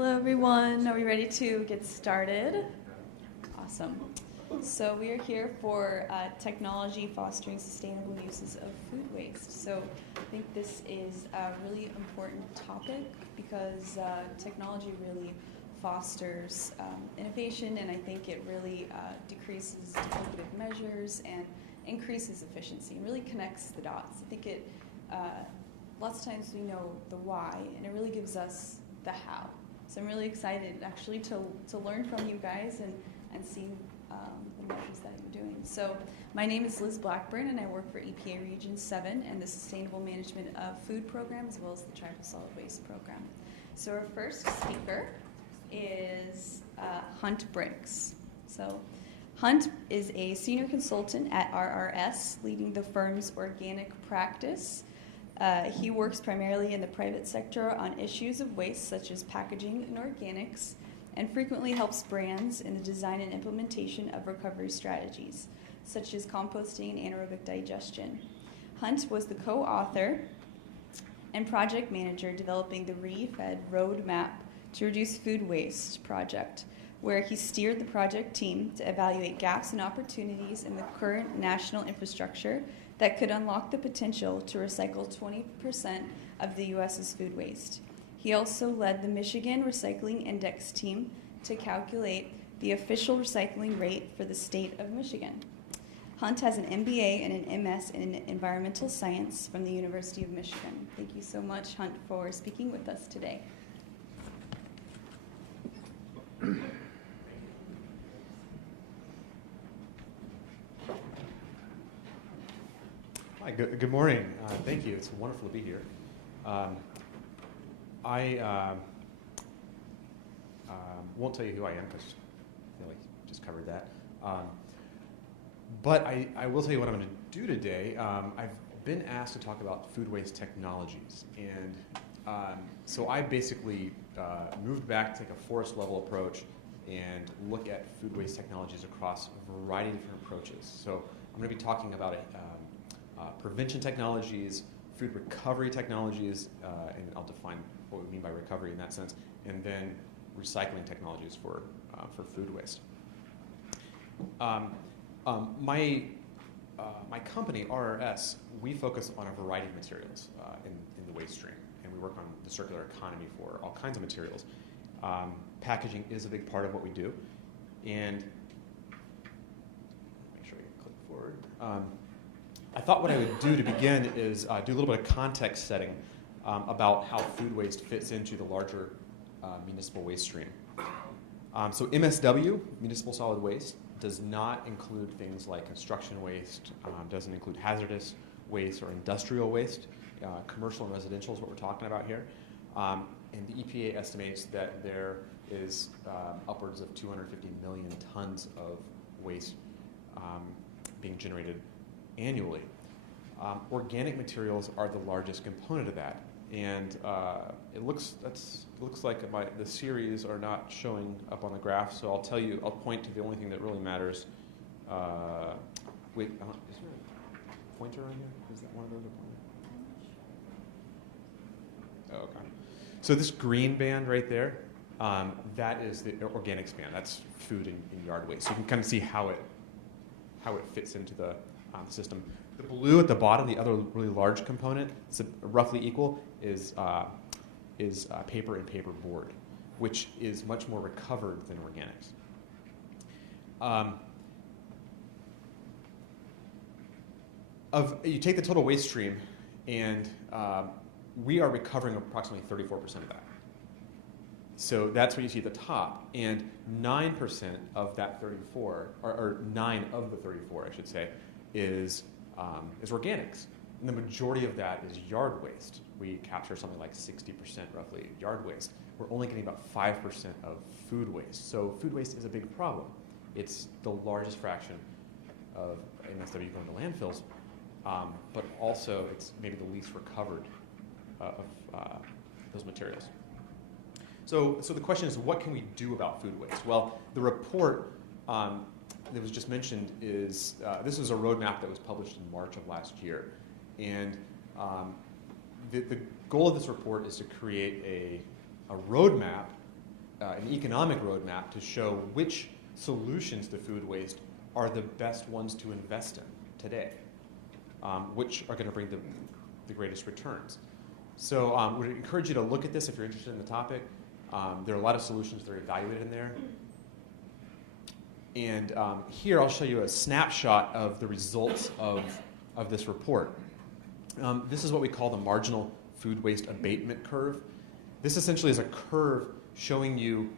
Hello everyone, are we ready to get started? Awesome. So we are here for technology fostering sustainable uses of food waste. So I think this is a really important topic because technology really fosters innovation, and I think it really decreases duplicative measures and increases efficiency and really connects the dots. I think it lots of times we know the why, and it really gives us the how. So I'm really excited actually to learn from you guys and see the measures that you're doing. So my name is Liz Blackburn, and I work for EPA Region 7 and the Sustainable Management of Food Program, as well as the Tribal Solid Waste Program. So our first speaker is Hunt Briggs. So Hunt is a senior consultant at RRS, leading the firm's organic practice. He works primarily in the private sector on issues of waste such as packaging and organics, and frequently helps brands in the design and implementation of recovery strategies, such as composting and anaerobic digestion. Hunt was the co-author and project manager developing the ReFed Roadmap to Reduce Food Waste project, where he steered the project team to evaluate gaps and opportunities in the current national infrastructure that could unlock the potential to recycle 20% of the U.S.'s food waste. He also led the Michigan Recycling Index team to calculate the official recycling rate for the state of Michigan. Hunt has an MBA and an MS in environmental science from the University of Michigan. Thank you so much, Hunt, for speaking with us today. Hi, good morning. Thank you. It's wonderful to be here. I won't tell you who I am because I feel like you just covered that. But I will tell you what I'm going to do today. I've been asked to talk about food waste technologies. And so I basically moved back to take a forest level approach and look at food waste technologies across a variety of different approaches. So I'm going to be talking about prevention technologies, food recovery technologies, and I'll define what we mean by recovery in that sense, and then recycling technologies for food waste. My company, RRS, we focus on a variety of materials in the waste stream, and we work on the circular economy for all kinds of materials. Packaging is a big part of what we do, and make sure I can click forward. I thought what I would do to begin is do a little bit of context setting about how food waste fits into the larger municipal waste stream. So MSW, municipal solid waste, does not include things like construction waste, doesn't include hazardous waste or industrial waste. Commercial and residential is what we're talking about here. And the EPA estimates that there is upwards of 250 million tons of waste being generated annually. Organic materials are the largest component of that, and it looks like the series are not showing up on the graph. So I'll point to the only thing that really matters. Wait, is there a pointer on here? Is that one of those? Oh, okay. So this green band right there, that is the organics band. That's food and yard waste. So you can kind of see how it fits into the system. The blue at the bottom, the other really large component, it's roughly equal, is paper and paperboard, which is much more recovered than organics. You take the total waste stream, and we are recovering approximately 34% of that. So that's what you see at the top, and 9% of that 34, or 9 of the 34, I should say, is organics. And the majority of that is yard waste. We capture something like 60% roughly yard waste. We're only getting about 5% of food waste. So food waste is a big problem. It's the largest fraction of MSW going to landfills, but also it's maybe the least recovered of those materials. So the question is, what can we do about food waste? Well, the report that was just mentioned is, this is a roadmap that was published in March of last year. And the goal of this report is to create a roadmap an economic roadmap to show which solutions to food waste are the best ones to invest in today, which are going to bring the greatest returns. So we encourage you to look at this if you're interested in the topic. There are a lot of solutions that are evaluated in there. And here I'll show you a snapshot of the results of this report. This is what we call the marginal food waste abatement curve. This essentially is a curve showing you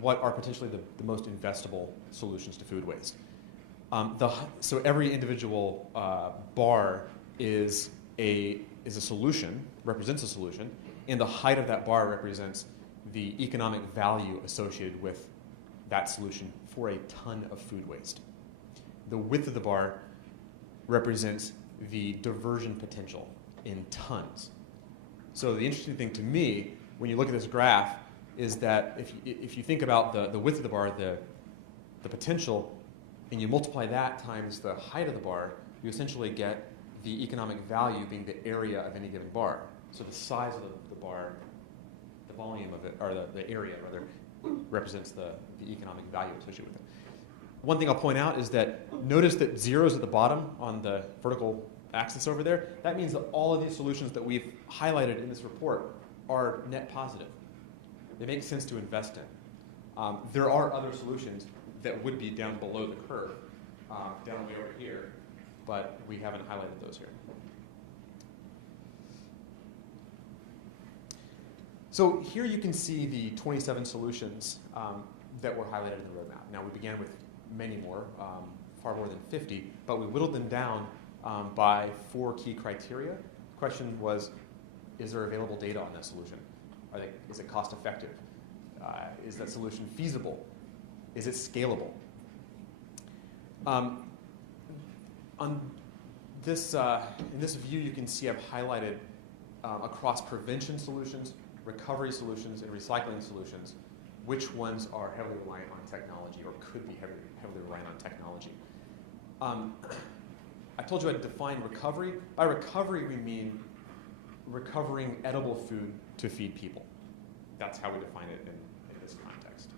what are potentially the most investable solutions to food waste. So every individual bar is a solution, represents a solution, and the height of that bar represents the economic value associated with that solution for a ton of food waste. The width of the bar represents the diversion potential in tons. So the interesting thing to me, when you look at this graph, is that if you think about the width of the bar, the potential, and you multiply that times the height of the bar, you essentially get the economic value being the area of any given bar. So the size of the bar, the volume of it, or the area rather, represents the economic value associated with it. One thing I'll point out is that notice that zeros at the bottom on the vertical axis over there. That means that all of these solutions that we've highlighted in this report are net positive. They make sense to invest in. There are other solutions that would be down below the curve, down way over here, but we haven't highlighted those here. So here you can see the 27 solutions that were highlighted in the roadmap. Now we began with many more, far more than 50, but we whittled them down by 4 key criteria. The question was, is there available data on that solution? Is it cost effective? Is that solution feasible? Is it scalable? On this, in this view, you can see I've highlighted across prevention solutions, recovery solutions, and recycling solutions, which ones are heavily reliant on technology or could be heavily reliant on technology. I told you I'd define recovery. By recovery, we mean recovering edible food to feed people. That's how we define it in this context.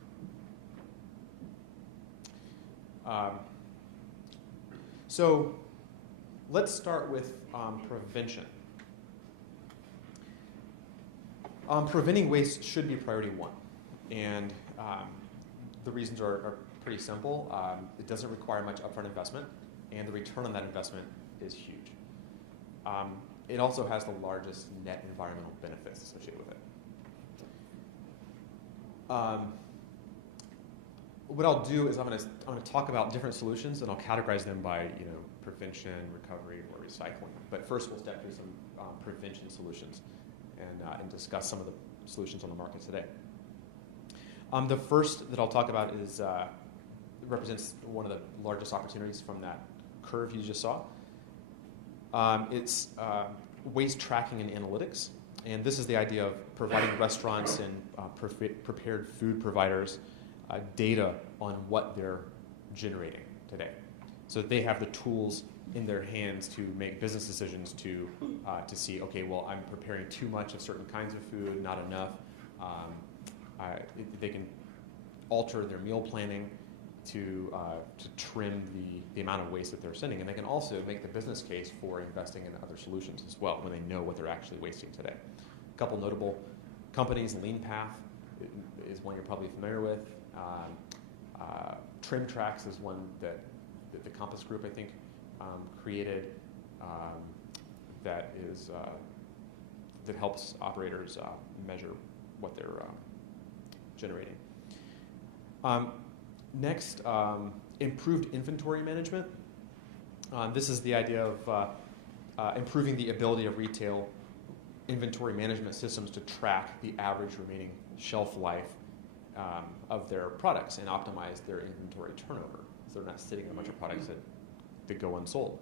So let's start with prevention. Preventing waste should be priority 1. And the reasons are pretty simple. It doesn't require much upfront investment, and the return on that investment is huge. It also has the largest net environmental benefits associated with it. What I'll do is I'm going to talk about different solutions, and I'll categorize them by prevention, recovery, or recycling. But first, we'll step through some prevention solutions and discuss some of the solutions on the market today. The first that I'll talk about is represents one of the largest opportunities from that curve you just saw. It's waste tracking and analytics. And this is the idea of providing restaurants and prepared food providers data on what they're generating today. So they have the tools in their hands to make business decisions to see, okay, well, I'm preparing too much of certain kinds of food, not enough. They can alter their meal planning to trim the amount of waste that they're sending. And they can also make the business case for investing in other solutions as well when they know what they're actually wasting today. A couple notable companies, LeanPath is one you're probably familiar with. Trim Tracks is one that the Compass Group, I think, created that helps operators measure what they're generating. Next, improved inventory management. This is the idea of improving the ability of retail inventory management systems to track the average remaining shelf life of their products and optimize their inventory turnover, so they're not sitting on a bunch of products that go unsold.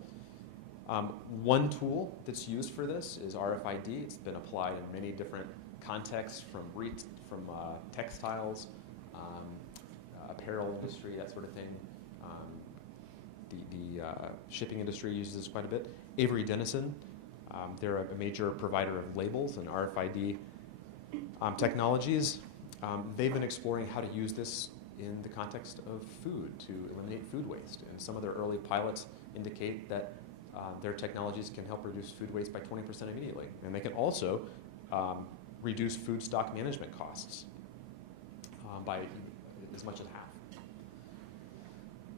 One tool that's used for this is RFID. It's been applied in many different contexts, from textiles, apparel industry, that sort of thing. The shipping industry uses this quite a bit. Avery Dennison, they're a major provider of labels and RFID technologies. they've been exploring how to use this in the context of food to eliminate food waste. And some of their early pilots indicate that their technologies can help reduce food waste by 20% immediately. And they can also reduce food stock management costs by as much as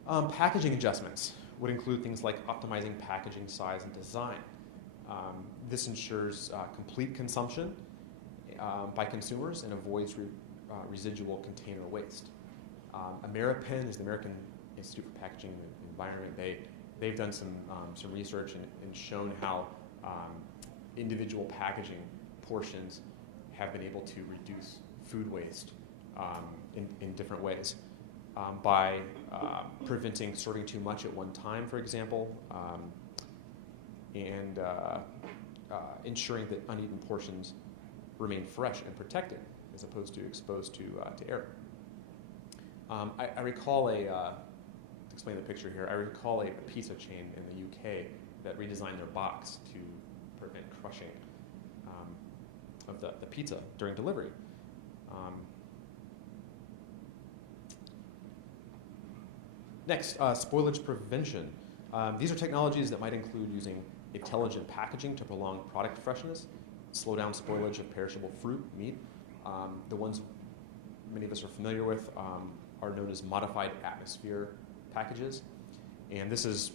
half. Packaging adjustments would include things like optimizing packaging size and design. This ensures complete consumption by consumers and avoids residual container waste. Ameripen is the American Institute for Packaging and Environment. They've done some research and shown how individual packaging portions have been able to reduce food waste in different ways by preventing serving too much at one time, for example, and ensuring that uneaten portions remain fresh and protected as opposed to exposed to air. I recall to explain the picture here, I recall a pizza chain in the UK that redesigned their box to prevent crushing of the pizza during delivery. Next, spoilage prevention. These are technologies that might include using intelligent packaging to prolong product freshness, slow down spoilage of perishable fruit, meat. The ones many of us are familiar with are known as modified atmosphere packages, and this is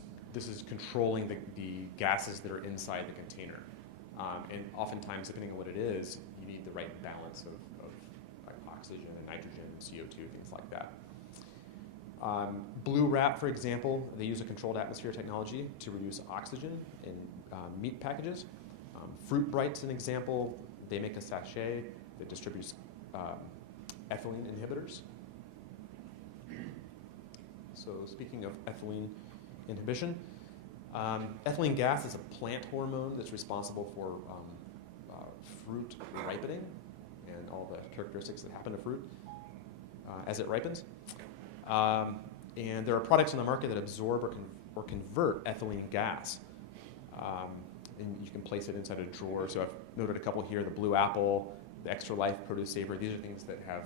controlling the gases that are inside the container. And oftentimes, depending on what it is, you need the right balance of like oxygen and nitrogen and CO2, things like that. Blue Wrap, for example, they use a controlled atmosphere technology to reduce oxygen in meat packages. Fruit Bright's an example. They make a sachet that distributes ethylene inhibitors. So speaking of ethylene inhibition, ethylene gas is a plant hormone that's responsible for fruit ripening and all the characteristics that happen to fruit as it ripens. And there are products on the market that absorb or convert ethylene gas. And you can place it inside a drawer. So I've noted a couple here, the Blue Apple, the Extra Life Produce Saver. These are things that have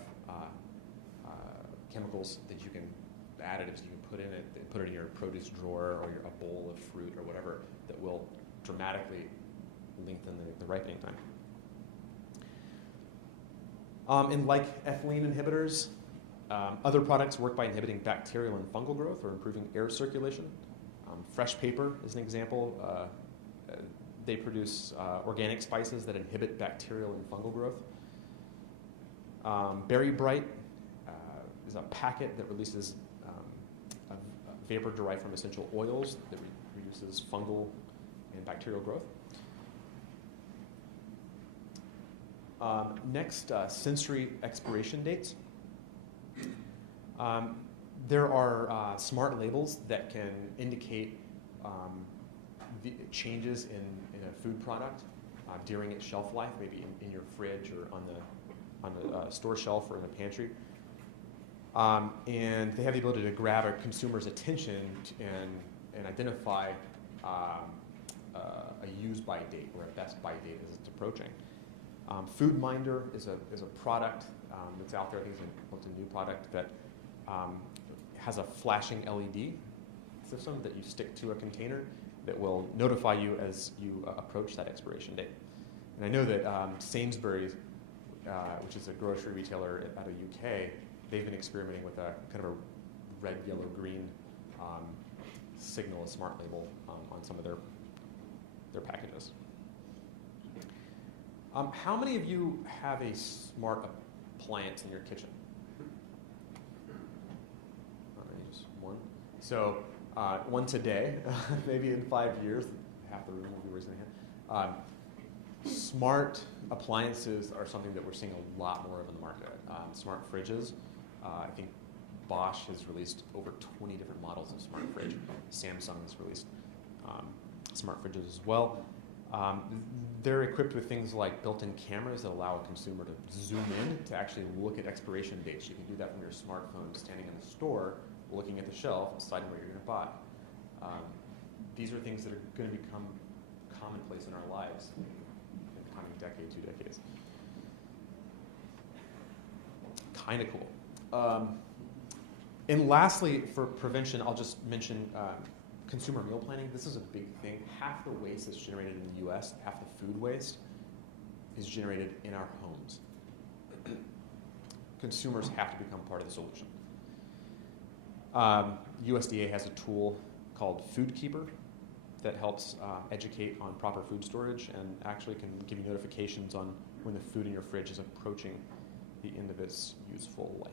chemicals that you can, additives you can put in it, put it in your produce drawer or a bowl of fruit or whatever that will dramatically lengthen the ripening time. And like ethylene inhibitors, other products work by inhibiting bacterial and fungal growth or improving air circulation. Fresh Paper is an example. They produce organic spices that inhibit bacterial and fungal growth. Berry Bright is a packet that releases a vapor derived from essential oils that reduces fungal and bacterial growth. Next, sensory expiration dates. There are smart labels that can indicate the changes in a food product during its shelf life, maybe in your fridge or on the store shelf or in the pantry. And they have the ability to grab a consumer's attention and identify a use-by date or a best-by date as it's approaching. Food Minder is a product that's out there. I think it's a new product that has a flashing LED system that you stick to a container that will notify you as you approach that expiration date. And I know that Sainsbury's, which is a grocery retailer out of the UK, they've been experimenting with a kind of a red, yellow, green signal, a smart label on some of their packages. How many of you have a smart appliance in your kitchen? Just one. So one today, maybe in 5 years, half the room will be raising their hand. Smart appliances are something that we're seeing a lot more of in the market. Smart fridges. I think Bosch has released over 20 different models of smart fridge. Samsung has released smart fridges as well. They're equipped with things like built-in cameras that allow a consumer to zoom in to actually look at expiration dates. You can do that from your smartphone standing in the store, looking at the shelf, deciding what you're going to buy. These are things that are going to become commonplace in our lives in the coming decade, 2 decades. kind of cool. And lastly, for prevention, I'll just mention consumer meal planning. This is a big thing. Half the waste that's generated in the US, half the food waste, is generated in our homes. Consumers have to become part of the solution. USDA has a tool called Food Keeper that helps educate on proper food storage and actually can give you notifications on when the food in your fridge is approaching the end of its useful life.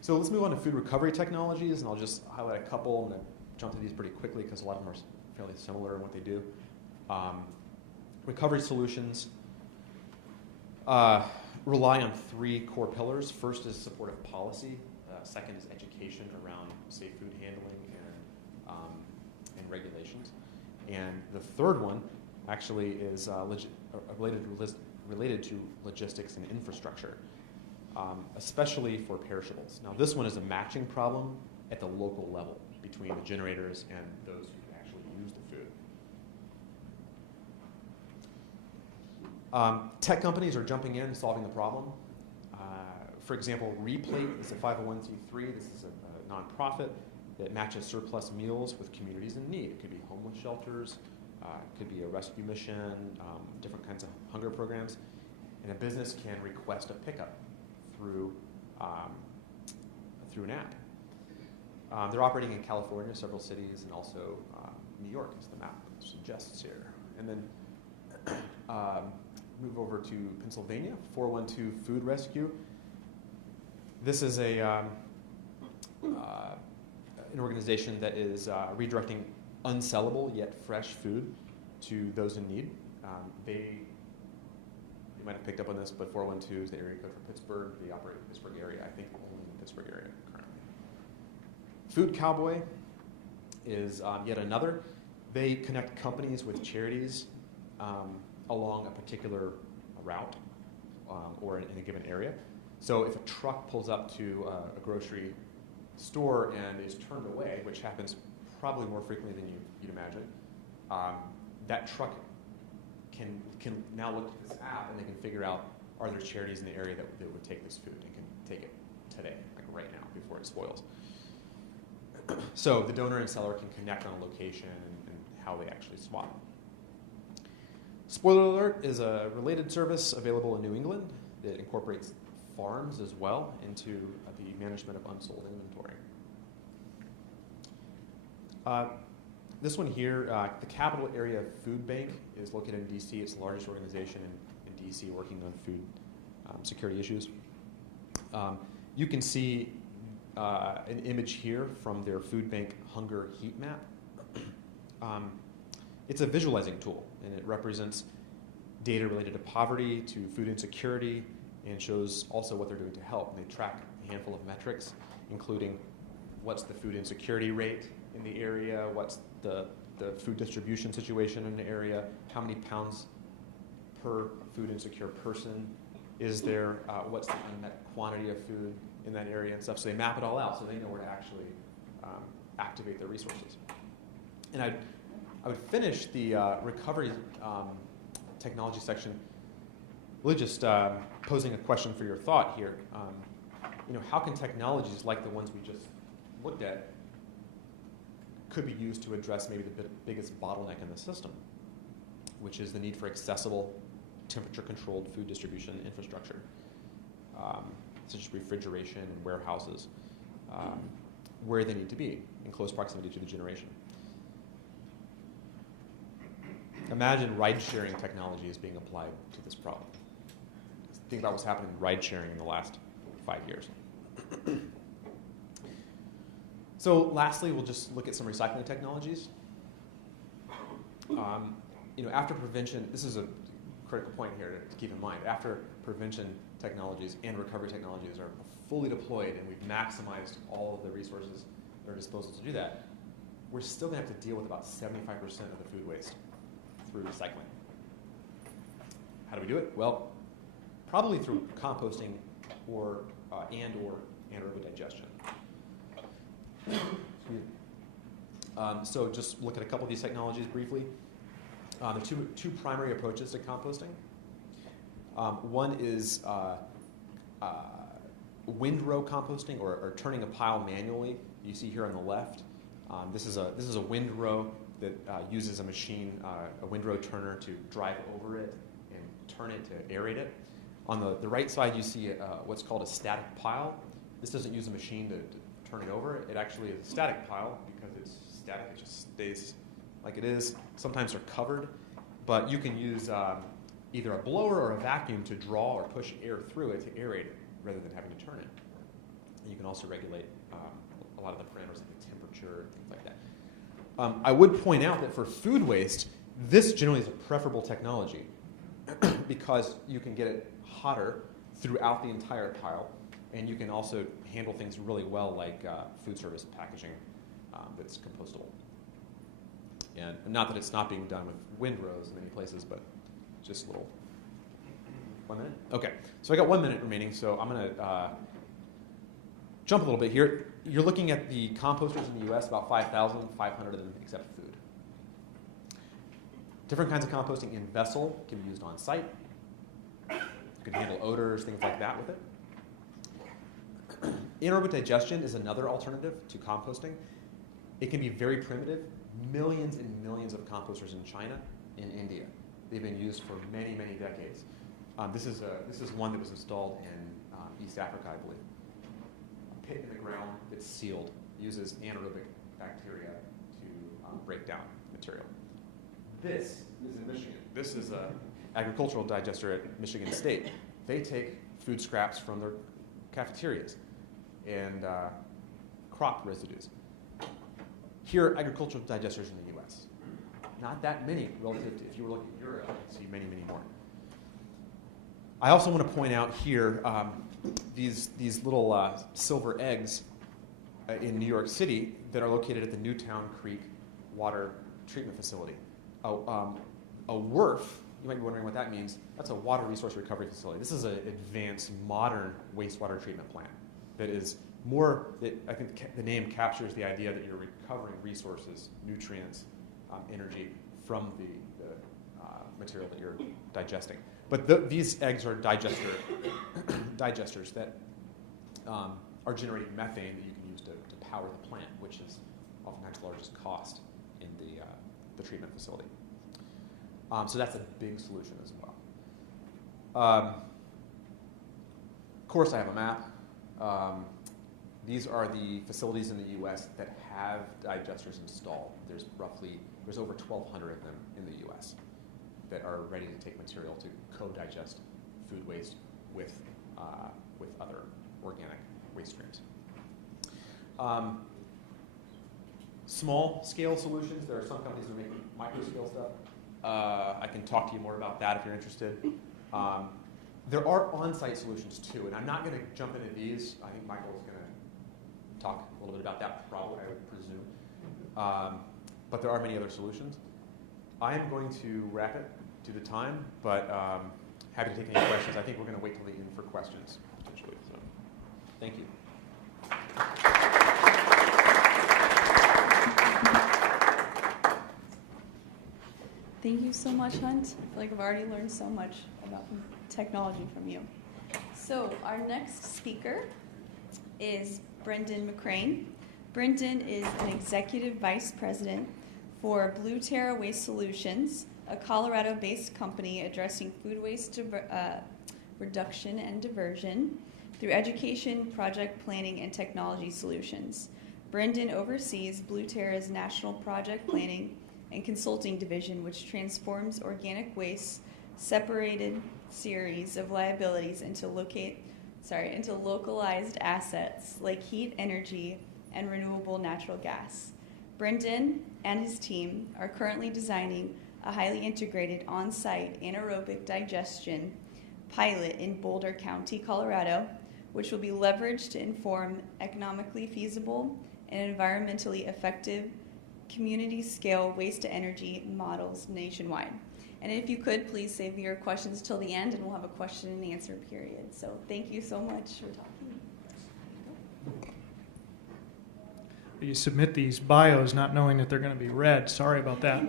So let's move on to food recovery technologies, and I'll just highlight a couple. I'm going to jump to these pretty quickly because a lot of them are fairly similar in what they do. Recovery solutions rely on three core pillars. First is supportive policy. Second is education around safe food handling and regulations. And the third one actually is related to logistics and infrastructure, especially for perishables. Now, this one is a matching problem at the local level between the generators and those who actually use the food. Tech companies are jumping in and solving the problem. For example, Replate is a 501c3. This is a nonprofit that matches surplus meals with communities in need. It could be homeless shelters, it could be a rescue mission, different kinds of hunger programs. And a business can request a pickup through an app. They're operating in California, several cities, and also New York, as the map suggests here. And then move over to Pennsylvania, 412 Food Rescue. This is an organization that is redirecting unsellable yet fresh food to those in need. You might have picked up on this, but 412 is the area code for Pittsburgh. They operate in the Pittsburgh area, I think only in the Pittsburgh area currently. Food Cowboy is yet another. They connect companies with charities along a particular route or in a given area. So if a truck pulls up to a grocery store and is turned away, which happens probably more frequently than you'd imagine, that truck can now look at this app and they can figure out, are there charities in the area that would take this food and can take it today, like right now, before it spoils. So the donor and seller can connect on a location and how they actually swap. Spoiler alert is a related service available in New England that incorporates farms as well into the management of unsold inventory. This one here, the Capital Area Food Bank is located in DC. It's the largest organization in DC working on food security issues. You can see an image here from their food bank hunger heat map. It's a visualizing tool, and it represents data related to poverty, to food insecurity, and shows also what they're doing to help. And they track a handful of metrics, including what's the food insecurity rate in the area, what's the food distribution situation in the area, how many pounds per food insecure person is there, what's the unmet quantity of food in that area and stuff. So they map it all out so they know where to actually activate their resources. And I would finish the recovery technology section really just posing a question for your thought here. How can technologies like the ones we just looked at could be used to address maybe the biggest bottleneck in the system, which is the need for accessible, temperature-controlled food distribution infrastructure, such as refrigeration and warehouses, where they need to be in close proximity to the generation. Imagine ride-sharing technology is being applied to this problem. Think about what's happening in ride-sharing in the last 5 years. So lastly, we'll just look at some recycling technologies. After prevention, this is a critical point here to keep in mind. After prevention technologies and recovery technologies are fully deployed and we've maximized all of the resources at our disposal to do that, we're still going to have to deal with about 75% of the food waste through recycling. How do we do it? Well, probably through composting or anaerobic digestion. So just look at a couple of these technologies briefly. There are two primary approaches to composting. One is windrow composting, or turning a pile manually. You see here on the left. This is a windrow that uses a machine, a windrow turner, to drive over it and turn it to aerate it. On the right side, you see what's called a static pile. This doesn't use a machine to turn it over. It actually is a static pile because it's static. It just stays like it is. Sometimes they're covered, but you can use either a blower or a vacuum to draw or push air through it to aerate it rather than having to turn it. And you can also regulate a lot of the parameters like the temperature, things like that. I would point out that for food waste, this generally is a preferable technology because you can get it hotter throughout the entire pile, and you can also handle things really well like food service packaging that's compostable. And not that it's not being done with windrows in many places, but just a little. 1 minute? Okay, so I got 1 minute remaining, so I'm going to jump a little bit here. You're looking at the composters in the US, about 5,500 of them accept food. Different kinds of composting in vessel can be used on site. You can handle odors, things like that with it. Anaerobic digestion is another alternative to composting. It can be very primitive. Millions and millions of composters in China and India. They've been used for many, many decades. This is one that was installed in East Africa, I believe. A pit in the ground that's sealed. It uses anaerobic bacteria to break down material. This is in Michigan. This is an agricultural digester at Michigan State. They take food scraps from their cafeterias and crop residues. Here are agricultural digesters in the U.S. Not that many relative to if you were looking at Europe, you'd see many, many more. I also want to point out here these little silver eggs in New York City that are located at the Newtown Creek Water Treatment Facility. A WRF, you might be wondering what that means. That's a water resource recovery facility. This is an advanced, modern wastewater treatment plant that is more, I think the name captures the idea that you're recovering resources, nutrients, energy from the material that you're digesting. But these eggs are digesters that are generating methane that you can use to power the plant, which is oftentimes the largest cost in the treatment facility. So that's a big solution as well. Of course, I have a map. These are the facilities in the U.S. that have digesters installed. There's over 1,200 of them in the U.S. that are ready to take material to co-digest food waste with other organic waste streams. Small scale solutions. There are some companies that make micro scale stuff. I can talk to you more about that if you're interested. There are on-site solutions too, and I'm not going to jump into these. I think Michael is going to talk a little bit about that, probably, I would presume. But there are many other solutions. I am going to wrap it due to time, but happy to take any questions. I think we're going to wait till the end for questions, potentially. So, thank you. Thank you so much, Hunt. I feel like I've already learned so much about technology from you. So our next speaker is Brendan McCrann. Brendan is an executive vice president for Terra Waste Solutions, a Colorado-based company addressing food waste reduction and diversion through education, project planning, and technology solutions. Brendan oversees Terra's national project planning and consulting division, which transforms organic waste separated series of liabilities into localized assets like heat, energy, and renewable natural gas. Brendan and his team are currently designing a highly integrated on-site anaerobic digestion pilot in Boulder County, Colorado, which will be leveraged to inform economically feasible and environmentally effective community-scale waste-to-energy models nationwide. And if you could, please save your questions till the end, and we'll have a question and answer period. So thank you so much for talking. You submit these bios not knowing that they're going to be read. Sorry about that.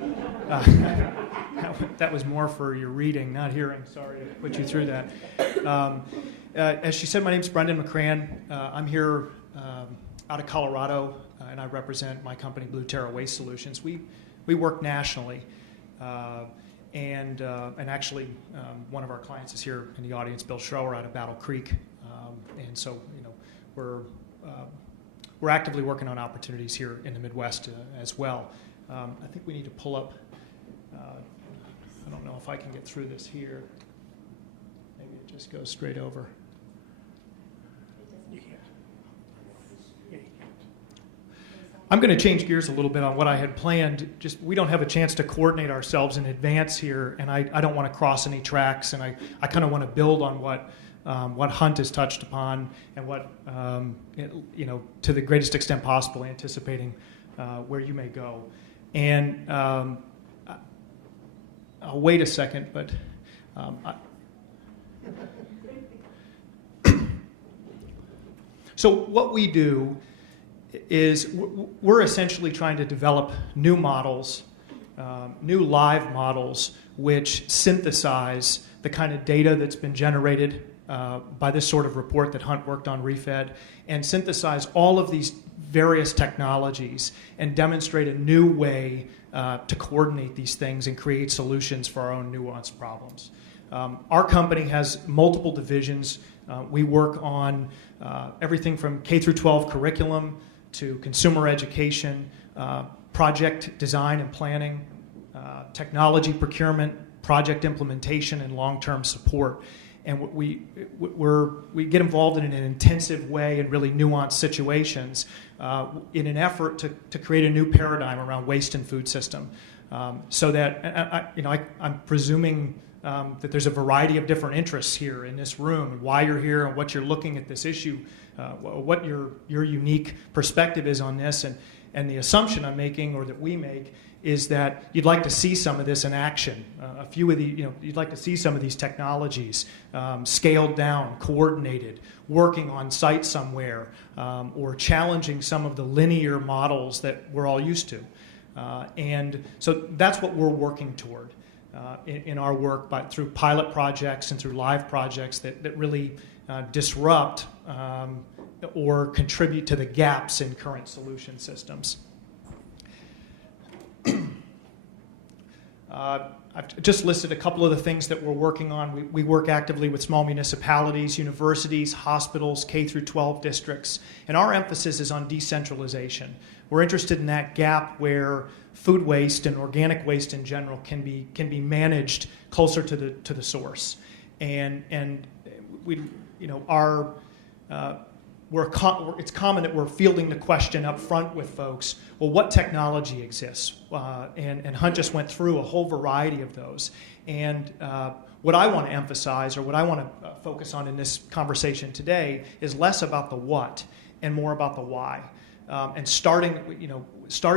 That was more for your reading, not hearing. Sorry to put you through that. as she said, my name is Brendan McCrann. I'm here out of Colorado, and I represent my company, Terra Waste Solutions. We work nationally, and actually, one of our clients is here in the audience, Bill Schroer out of Battle Creek, and so we're actively working on opportunities here in the Midwest as well. I think we need to pull up. I don't know if I can get through this here. Maybe it just goes straight over. I'm going to change gears a little bit on what I had planned. Just we don't have a chance to coordinate ourselves in advance here, and I don't want to cross any tracks, and I kind of want to build on what Hunt has touched upon and what to the greatest extent possible, anticipating where you may go. And I'll wait a second, but so what we do is we're essentially trying to develop new models, new live models, which synthesize the kind of data that's been generated by this sort of report that Hunt worked on, Refed, and synthesize all of these various technologies and demonstrate a new way to coordinate these things and create solutions for our own nuanced problems. Our company has multiple divisions. We work on everything from K through 12 curriculum to consumer education, project design and planning, technology procurement, project implementation, and long-term support. And we get involved in an intensive way in really nuanced situations in an effort to create a new paradigm around waste and food system. So that I'm presuming that there's a variety of different interests here in this room, and why you're here and what you're looking at this issue, what your unique perspective is on this, and the assumption I'm making, or that we make, is that you'd like to see some of this in action. A few of you'd like to see some of these technologies scaled down, coordinated, working on site somewhere, or challenging some of the linear models that we're all used to. And so that's what we're working toward in our work, through pilot projects and through live projects that really disrupt or contribute to the gaps in current solution systems. I've just listed a couple of the things that we're working on. We work actively with small municipalities, universities, hospitals, K through 12 districts, and our emphasis is on decentralization. We're interested in that gap where food waste and organic waste in general can be managed closer to the source, and it's common that we're fielding the question up front with folks, well, what technology exists? And Hunt just went through a whole variety of those. And what I want to emphasize, or what I want to focus on in this conversation today, is less about the what and more about the why. And starting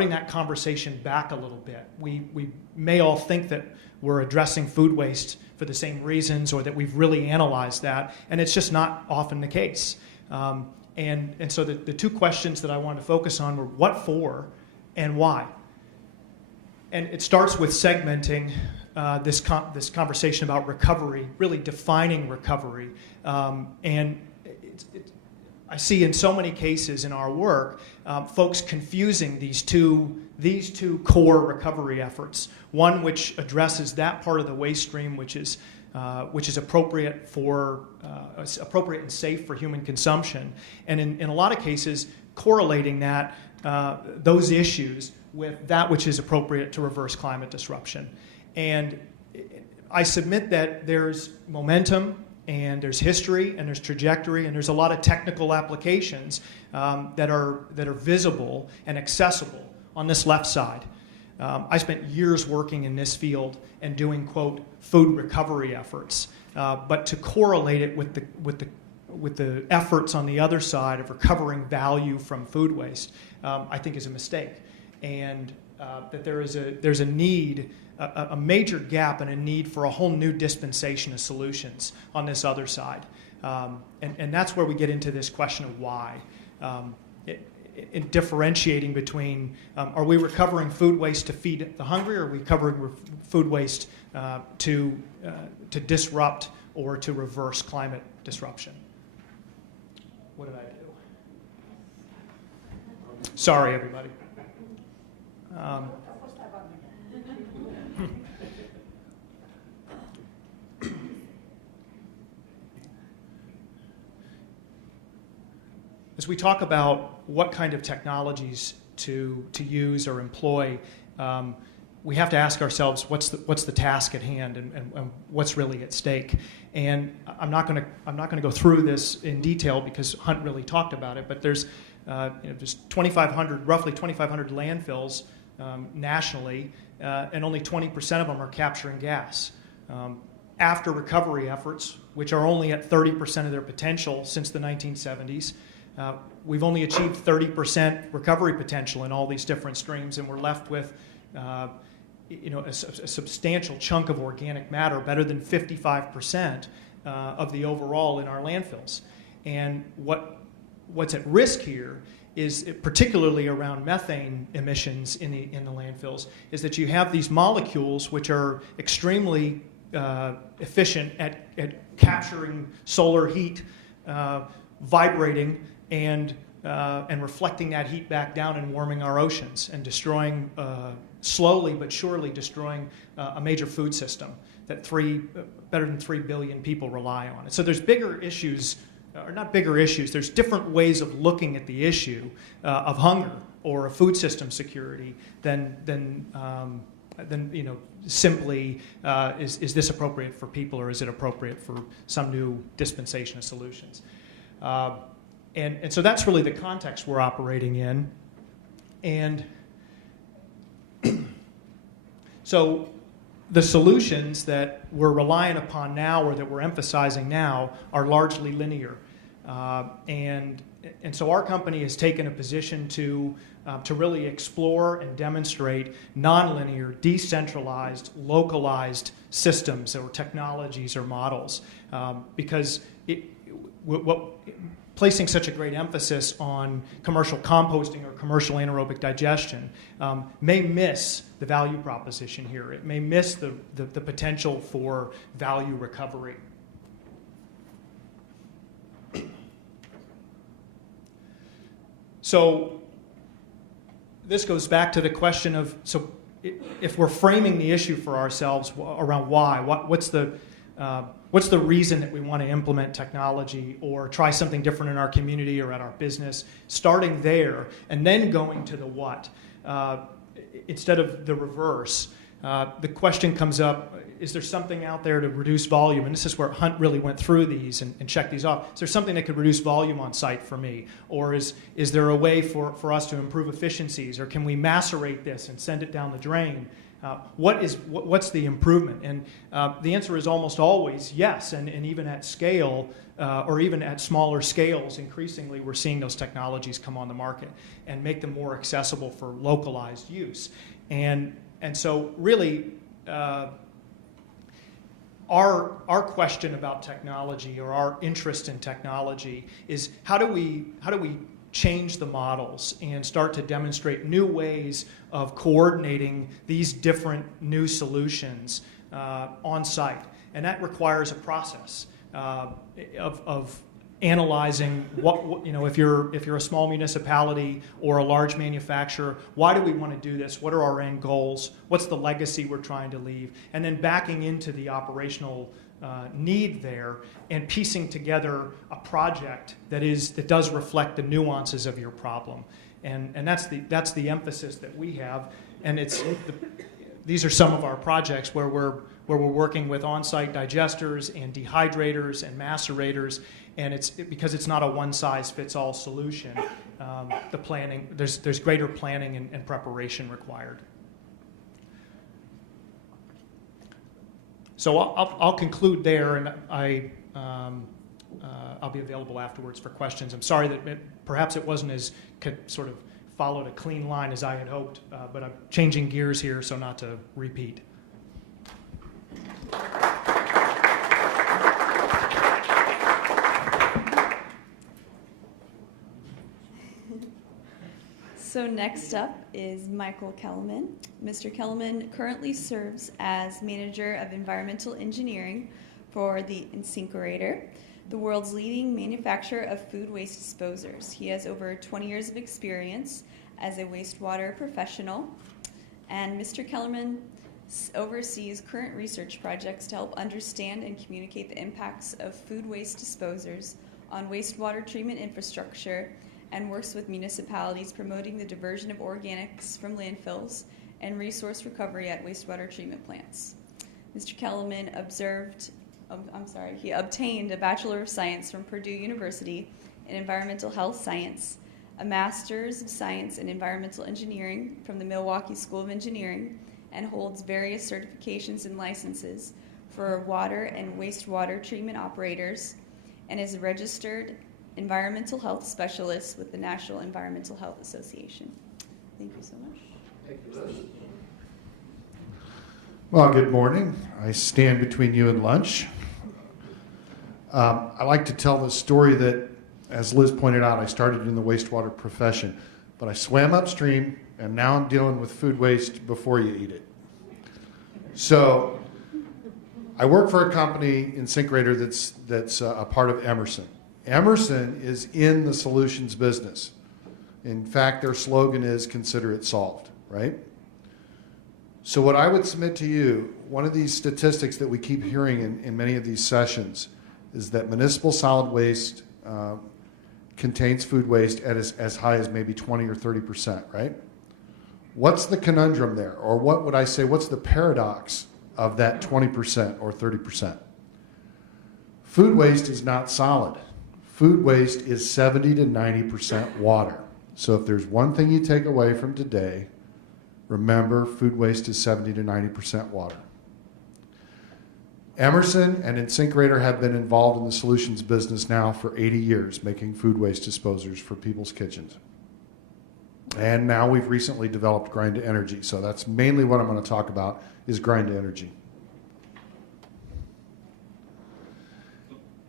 that conversation back a little bit. We may all think that we're addressing food waste for the same reasons, or that we've really analyzed that, and it's just not often the case. And so the two questions that I wanted to focus on were what for and why. And it starts with segmenting this conversation about recovery, really defining recovery. And I see in so many cases in our work, folks confusing these two core recovery efforts. One which addresses that part of the waste stream which is appropriate and safe for human consumption, and in a lot of cases correlating those issues with that which is appropriate to reverse climate disruption. And I submit that there's momentum, and there's history, and there's trajectory, and there's a lot of technical applications that are visible and accessible on this left side. I spent years working in this field and doing, quote, food recovery efforts, but to correlate it with the efforts on the other side of recovering value from food waste, I think is a mistake, and that there's a need, a major gap, and a need for a whole new dispensation of solutions on this other side, and that's where we get into this question of why. In differentiating between, are we recovering food waste to feed the hungry, or are we recovering food waste to disrupt or to reverse climate disruption? what did I do? Sorry, everybody. As we talk about what kind of technologies to use or employ, we have to ask ourselves what's the task at hand and what's really at stake. And I'm not going to go through this in detail because Hunt really talked about it. But there's roughly 2,500 landfills nationally, and only 20% of them are capturing gas. After recovery efforts, which are only at 30% of their potential since the 1970s. We've only achieved 30% recovery potential in all these different streams, and we're left with a substantial chunk of organic matter, better than 55% of the overall in our landfills. And what's at risk here is, particularly around methane emissions in the landfills, is that you have these molecules which are extremely efficient at capturing solar heat, vibrating and reflecting that heat back down and warming our oceans and destroying, slowly but surely destroying a major food system that better than 3 billion people rely on. And so there's bigger issues, or not bigger issues, there's different ways of looking at the issue of hunger or of food system security than simply is this appropriate for people or is it appropriate for some new dispensation of solutions. And so that's really the context we're operating in. And so the solutions that we're relying upon now or that we're emphasizing now are largely linear. And so our company has taken a position to really explore and demonstrate nonlinear, decentralized, localized systems or technologies or models because placing such a great emphasis on commercial composting or commercial anaerobic digestion may miss the value proposition here. It may miss the potential for value recovery. So this goes back to the question of, so if we're framing the issue for ourselves around why, what's the reason that we want to implement technology or try something different in our community or at our business, starting there and then going to the what, instead of the reverse. The question comes up, is there something out there to reduce volume? And this is where Hunt really went through these and checked these off. Is there something that could reduce volume on site for me? Or is there a way for us to improve efficiencies? Or can we macerate this and send it down the drain? What's the improvement? And the answer is almost always yes, and even at scale, or even at smaller scales, increasingly we're seeing those technologies come on the market and make them more accessible for localized use. And so really, our question about technology or our interest in technology is how do we change the models and start to demonstrate new ways of coordinating these different new solutions on site. And that requires a process of analyzing if you're a small municipality or a large manufacturer, why do we want to do this? What are our end goals? What's the legacy we're trying to leave? And then backing into the operational need there and piecing together a project that does reflect the nuances of your problem. And that's the emphasis that we have. And these are some of our projects where we're working with on-site digesters and dehydrators and macerators, and because it's not a one-size-fits-all solution. The planning, there's greater planning and preparation required. So I'll conclude there, and I'll be available afterwards for questions. I'm sorry that perhaps it wasn't as sort of followed a clean line as I had hoped, but I'm changing gears here so not to repeat. So next up is Michael Keleman. Mr. Keleman currently serves as Manager of Environmental Engineering for the InSinkErator. the world's leading manufacturer of food waste disposers. He has over 20 years of experience as a wastewater professional, and Mr. Kellerman oversees current research projects to help understand and communicate the impacts of food waste disposers on wastewater treatment infrastructure, and works with municipalities promoting the diversion of organics from landfills and resource recovery at wastewater treatment plants. Mr. Kellerman he obtained a Bachelor of Science from Purdue University in Environmental Health Science, a Master's of Science in Environmental Engineering from the Milwaukee School of Engineering, and holds various certifications and licenses for water and wastewater treatment operators, and is a registered environmental health specialist with the National Environmental Health Association. Thank you so much. Thank you, Liz. Well, good morning. I stand between you and lunch. I like to tell the story that, as Liz pointed out, I started in the wastewater profession, but I swam upstream, and now I'm dealing with food waste before you eat it. So I work for a company, InSinkErator, that's a part of Emerson. Emerson is in the solutions business. In fact, their slogan is "Consider it solved," right? So what I would submit to you, one of these statistics that we keep hearing in many of these sessions is that municipal solid waste contains food waste at as high as maybe 20 or 30%, right? What's the conundrum there? Or what would I say, what's the paradox of that 20% or 30%? Food waste is not solid. Food waste is 70 to 90% water. So if there's one thing you take away from today, remember, food waste is 70 to 90% water. Emerson and InSinkErator have been involved in the solutions business now for 80 years, making food waste disposers for people's kitchens. And now we've recently developed grind to energy. So that's mainly what I'm going to talk about, is grind to energy.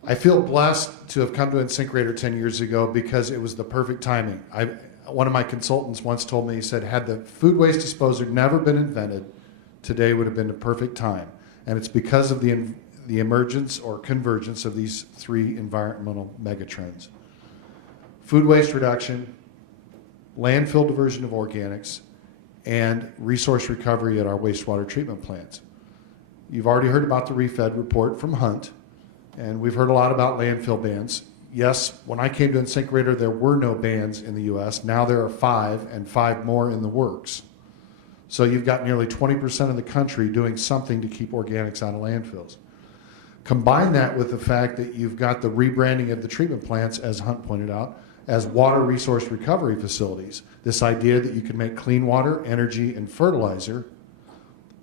I feel blessed to have come to InSinkErator 10 years ago because it was the perfect timing. One of my consultants once told me, he said, had the food waste disposer never been invented, today would have been the perfect time. And it's because of the emergence or convergence of these three environmental megatrends: food waste reduction, landfill diversion of organics, and resource recovery at our wastewater treatment plants. You've already heard about the ReFed report from Hunt, and we've heard a lot about landfill bans. Yes, when I came to InSinkErator, there were no bans in the U.S. Now there are 5, and 5 more in the works. So you've got nearly 20% of the country doing something to keep organics out of landfills. Combine that with the fact that you've got the rebranding of the treatment plants, as Hunt pointed out, as water resource recovery facilities. This idea that you can make clean water, energy, and fertilizer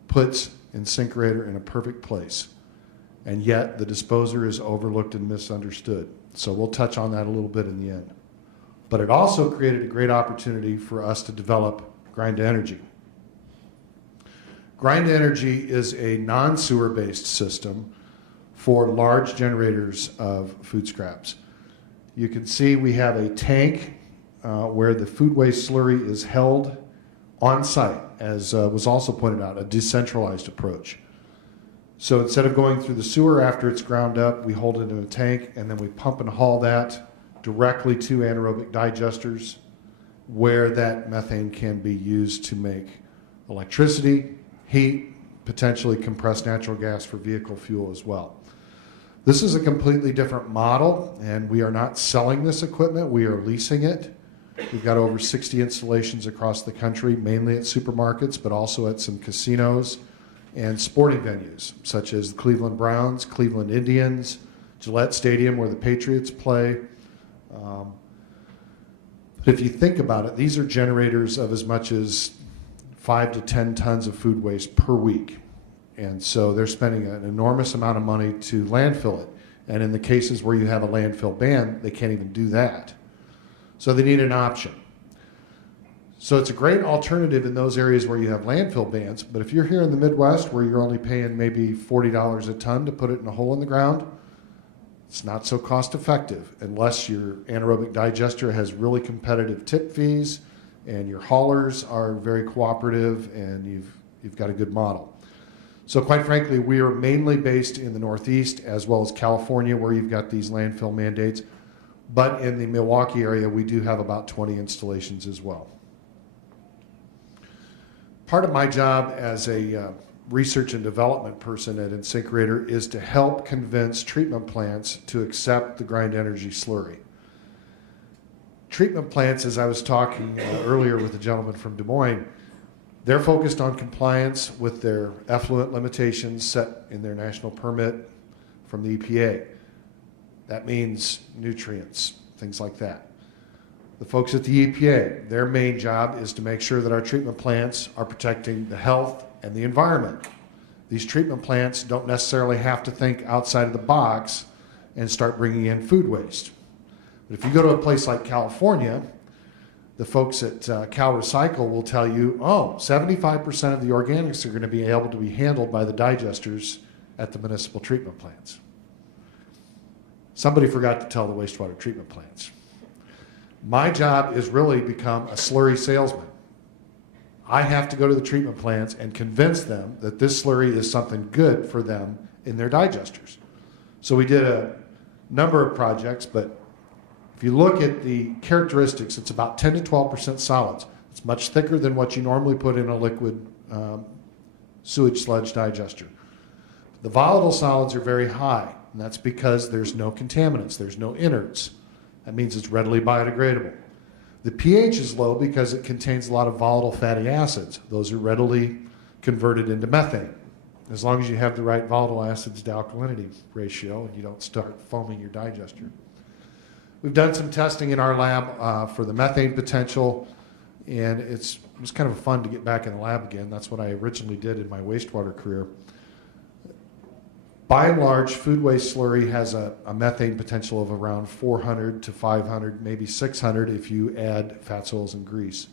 puts InSinkErator in a perfect place. And yet the disposer is overlooked and misunderstood. So we'll touch on that a little bit in the end. But it also created a great opportunity for us to develop grind to energy. Grind to energy is a non-sewer based system for large generators of food scraps. You can see we have a tank where the food waste slurry is held on site, as was also pointed out, a decentralized approach. So instead of going through the sewer after it's ground up, we hold it in a tank, and then we pump and haul that directly to anaerobic digesters, where that methane can be used to make electricity, heat, potentially compressed natural gas for vehicle fuel as well. This is a completely different model, and we are not selling this equipment, we are leasing it. We've got over 60 installations across the country, mainly at supermarkets, but also at some casinos and sporting venues, such as the Cleveland Browns, Cleveland Indians, Gillette Stadium, where the Patriots play. If you think about it, these are generators of as much as 5 to 10 tons of food waste per week. And so they're spending an enormous amount of money to landfill it. And in the cases where you have a landfill ban, they can't even do that. So they need an option. So it's a great alternative in those areas where you have landfill bans. But if you're here in the Midwest where you're only paying maybe $40 a ton to put it in a hole in the ground, it's not so cost effective unless your anaerobic digester has really competitive tip fees and your haulers are very cooperative and you've got a good model. So quite frankly, we are mainly based in the Northeast as well as California, where you've got these landfill mandates. But in the Milwaukee area, we do have about 20 installations as well. Part of my job as a research and development person at InSinkErator is to help convince treatment plants to accept the grind energy slurry. Treatment plants, as I was talking earlier with the gentleman from Des Moines, they're focused on compliance with their effluent limitations set in their national permit from the EPA. That means nutrients, things like that. The folks at the EPA, their main job is to make sure that our treatment plants are protecting the health and the environment. These treatment plants don't necessarily have to think outside of the box and start bringing in food waste. But if you go to a place like California, the folks at Cal Recycle will tell you, 75% of the organics are going to be able to be handled by the digesters at the municipal treatment plants. Somebody forgot to tell the wastewater treatment plants. My job is really become a slurry salesman. I have to go to the treatment plants and convince them that this slurry is something good for them in their digesters. So we did a number of projects, but if you look at the characteristics, it's about 10 to 12% solids. It's much thicker than what you normally put in a liquid sewage sludge digester. The volatile solids are very high, and that's because there's no contaminants, there's no innards. That means it's readily biodegradable. The pH is low because it contains a lot of volatile fatty acids. Those are readily converted into methane. As long as you have the right volatile acids to alkalinity ratio and you don't start foaming your digester. We've done some testing in our lab for the methane potential, and it was kind of fun to get back in the lab again. That's what I originally did in my wastewater career. By and large, food waste slurry has a methane potential of around 400 to 500, maybe 600 if you add fats, oils, and grease.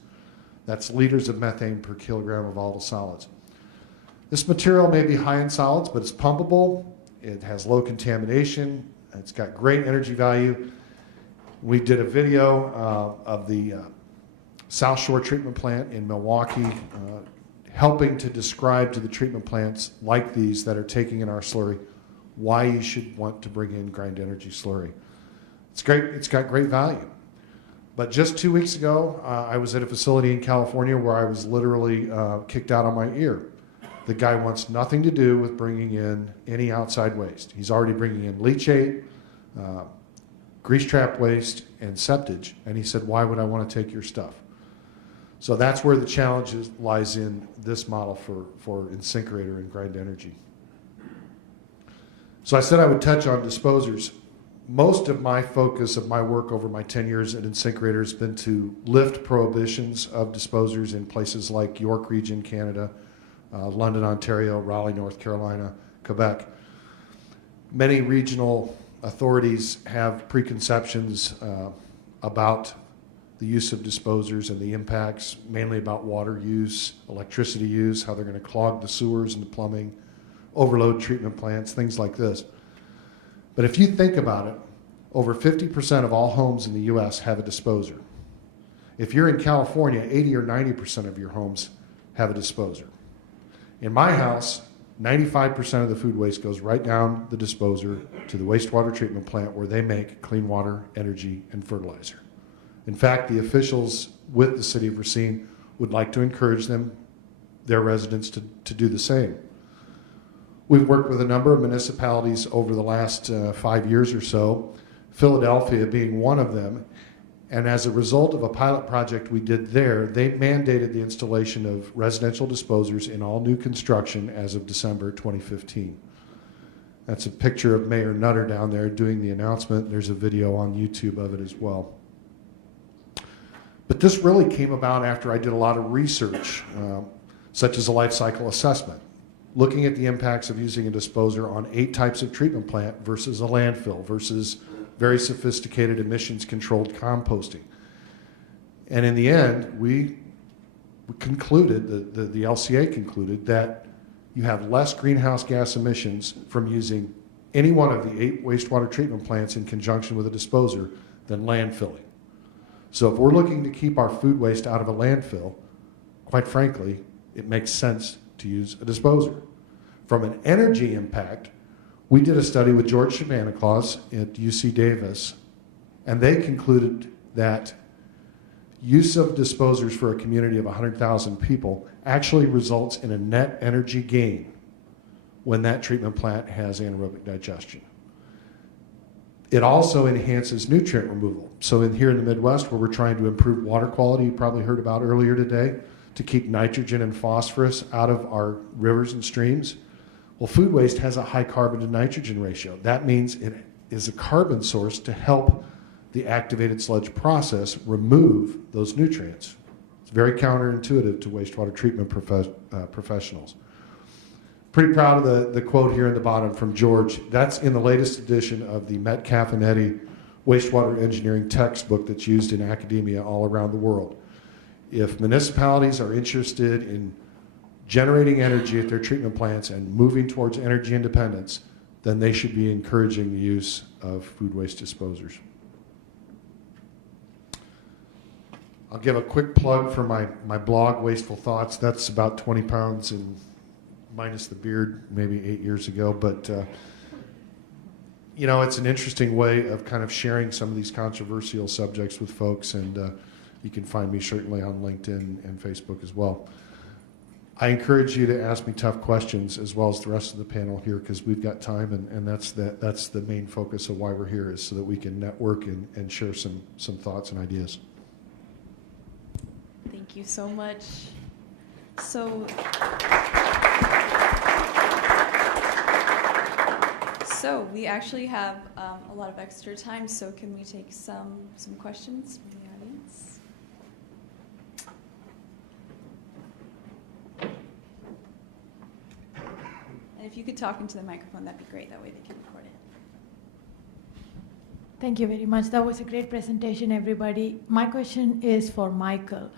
That's liters of methane per kilogram of volatile solids. This material may be high in solids, but it's pumpable. It has low contamination. It's got great energy value. We did a video of the South Shore treatment plant in Milwaukee, helping to describe to the treatment plants like these that are taking in our slurry why you should want to bring in grind energy slurry. It's great. It's got great value. But just 2 weeks ago, I was at a facility in California where I was literally kicked out on my ear. The guy wants nothing to do with bringing in any outside waste. He's already bringing in leachate, grease trap waste, and septage. And he said, why would I want to take your stuff? So that's where the challenge lies in this model for InSinkErator and grind energy. So I said I would touch on disposers. Most of my focus of my work over my 10 years at InSinkErator has been to lift prohibitions of disposers in places like York Region, Canada, London, Ontario, Raleigh, North Carolina, Quebec. Many regional authorities have preconceptions about the use of disposers and the impacts, mainly about water use, electricity use, how they're going to clog the sewers and the plumbing, overload treatment plants, things like this. But if you think about it, over 50% of all homes in the U.S. have a disposer. If you're in California, 80 or 90% of your homes have a disposer. In my house, 95% of the food waste goes right down the disposer to the wastewater treatment plant where they make clean water, energy, and fertilizer. In fact, the officials with the city of Racine would like to encourage their residents to do the same. We've worked with a number of municipalities over the last 5 years or so, Philadelphia being one of them. And as a result of a pilot project we did there, they mandated the installation of residential disposers in all new construction as of December 2015. That's a picture of Mayor Nutter down there doing the announcement. There's a video on YouTube of it as well. But this really came about after I did a lot of research, such as a life cycle assessment, looking at the impacts of using a disposer on 8 types of treatment plant versus a landfill versus very sophisticated emissions-controlled composting. And in the end, we concluded, the LCA concluded, that you have less greenhouse gas emissions from using any one of the 8 wastewater treatment plants in conjunction with a disposer than landfilling. So if we're looking to keep our food waste out of a landfill, quite frankly, it makes sense to use a disposer. From an energy impact, we did a study with George Shabana at UC Davis, and they concluded that use of disposers for a community of 100,000 people actually results in a net energy gain when that treatment plant has anaerobic digestion. It also enhances nutrient removal. So here in the Midwest, where we're trying to improve water quality, you probably heard about earlier today, to keep nitrogen and phosphorus out of our rivers and streams. Well, food waste has a high carbon to nitrogen ratio. That means it is a carbon source to help the activated sludge process remove those nutrients. It's very counterintuitive to wastewater treatment professionals. Pretty proud of the quote here in the bottom from George. That's in the latest edition of the Metcalf and Eddy wastewater engineering textbook that's used in academia all around the world. If municipalities are interested in generating energy at their treatment plants and moving towards energy independence, then they should be encouraging the use of food waste disposers. I'll give a quick plug for my blog, Wasteful Thoughts. That's about 20 pounds and minus the beard, maybe 8 years ago. But, you know, it's an interesting way of kind of sharing some of these controversial subjects with folks. And you can find me certainly on LinkedIn and Facebook as well. I encourage you to ask me tough questions as well as the rest of the panel here, because we've got time, and that's the main focus of why we're here, is so that we can network and share some thoughts and ideas. Thank you so much. So we actually have a lot of extra time, so can we take some questions from the audience? And if you could talk into the microphone, that'd be great. That way they can record it. Thank you very much. That was a great presentation, everybody. My question is for Michael.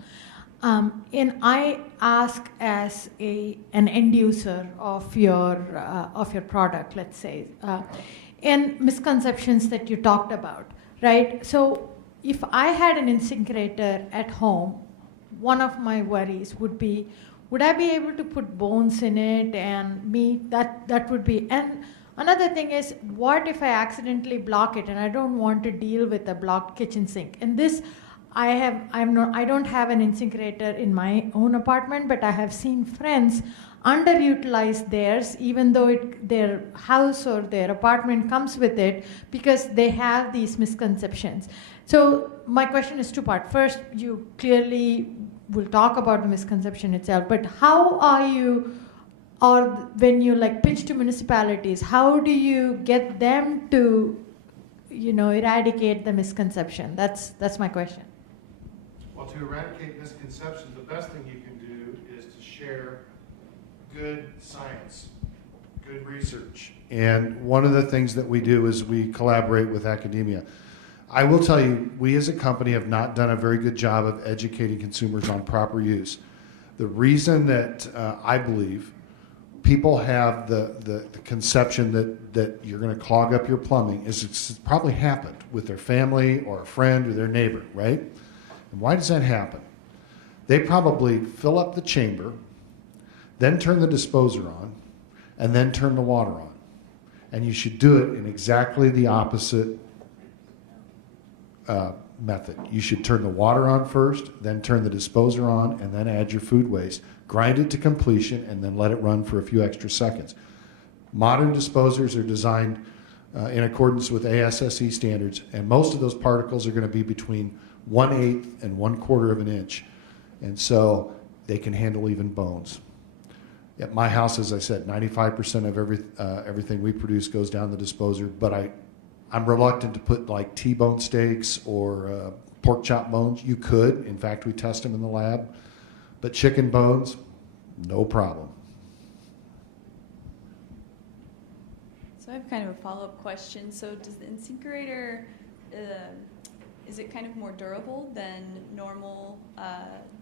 And I ask as an end user of your product, let's say, and misconceptions that you talked about, right? So if I had an InSinkErator at home, one of my worries would be, would I be able to put bones in it and meat? That would be. And another thing is, what if I accidentally block it and I don't want to deal with a blocked kitchen sink? And this, I don't have an InSinkErator in my own apartment, but I have seen friends underutilize theirs, even though their house or their apartment comes with it, because they have these misconceptions. So my question is two-part. First, you clearly will talk about the misconception itself, but how are you, or when you pitch to municipalities, how do you get them to, eradicate the misconception? That's my question. Well, to eradicate misconceptions, the best thing you can do is to share good science, good research. And one of the things that we do is we collaborate with academia. I will tell you, we as a company have not done a very good job of educating consumers on proper use. The reason that I believe people have the conception that you're going to clog up your plumbing is it's probably happened with their family or a friend or their neighbor, right? And why does that happen? They probably fill up the chamber, then turn the disposer on, and then turn the water on. And you should do it in exactly the opposite method. You should turn the water on first, then turn the disposer on, and then add your food waste. Grind it to completion, and then let it run for a few extra seconds. Modern disposers are designed in accordance with ASSE standards, and most of those particles are going to be between 1/8 and 1/4 of an inch. And so they can handle even bones. At my house, as I said, 95% of everything we produce goes down the disposer, but I'm reluctant to put T-bone steaks or pork chop bones. You could. In fact, we test them in the lab. But chicken bones, no problem. So I have kind of a follow-up question. So does the InSinkErator, is it kind of more durable than normal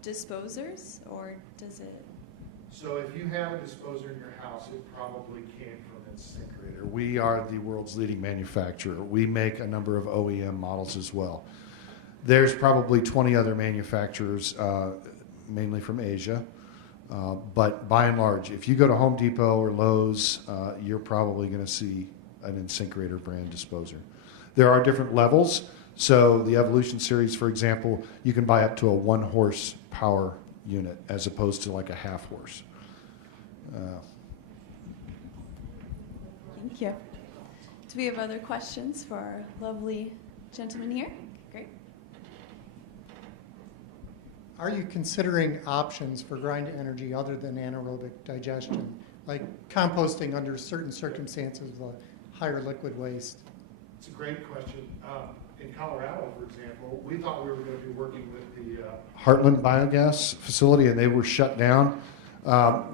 disposers, or does it? So if you have a disposer in your house, it probably came from InSinkErator. We are the world's leading manufacturer. We make a number of OEM models as well. There's probably 20 other manufacturers, mainly from Asia, But by and large, if you go to Home Depot or Lowe's, you're probably going to see an InSinkErator brand disposer. There are different levels. So the Evolution series, for example, you can buy up to a 1 horsepower unit as opposed to like a half horse. Thank you. Do we have other questions for our lovely gentleman here? Great. Are you considering options for grind energy other than anaerobic digestion, like composting under certain circumstances of higher liquid waste? It's a great question. In Colorado, for example, we thought we were going to be working with the Heartland Biogas facility, and they were shut down.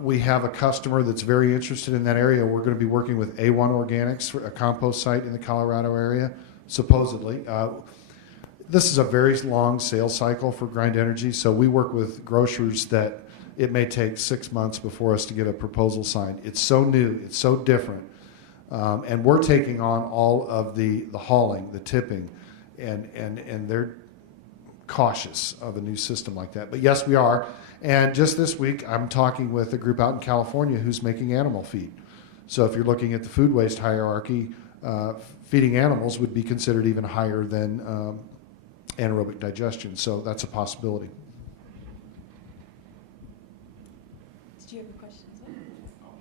We have a customer that's very interested in that area. We're going to be working with A1 Organics for a compost site in the Colorado area, supposedly. This is a very long sales cycle for grind energy, so we work with grocers that it may take 6 months before us to get a proposal signed. It's so new, it's so different, and we're taking on all of the hauling, the tipping, and they're cautious of a new system like that. But yes, we are. And just this week, I'm talking with a group out in California who's making animal feed. So if you're looking at the food waste hierarchy, feeding animals would be considered even higher than anaerobic digestion. So that's a possibility. Did you have a question as well?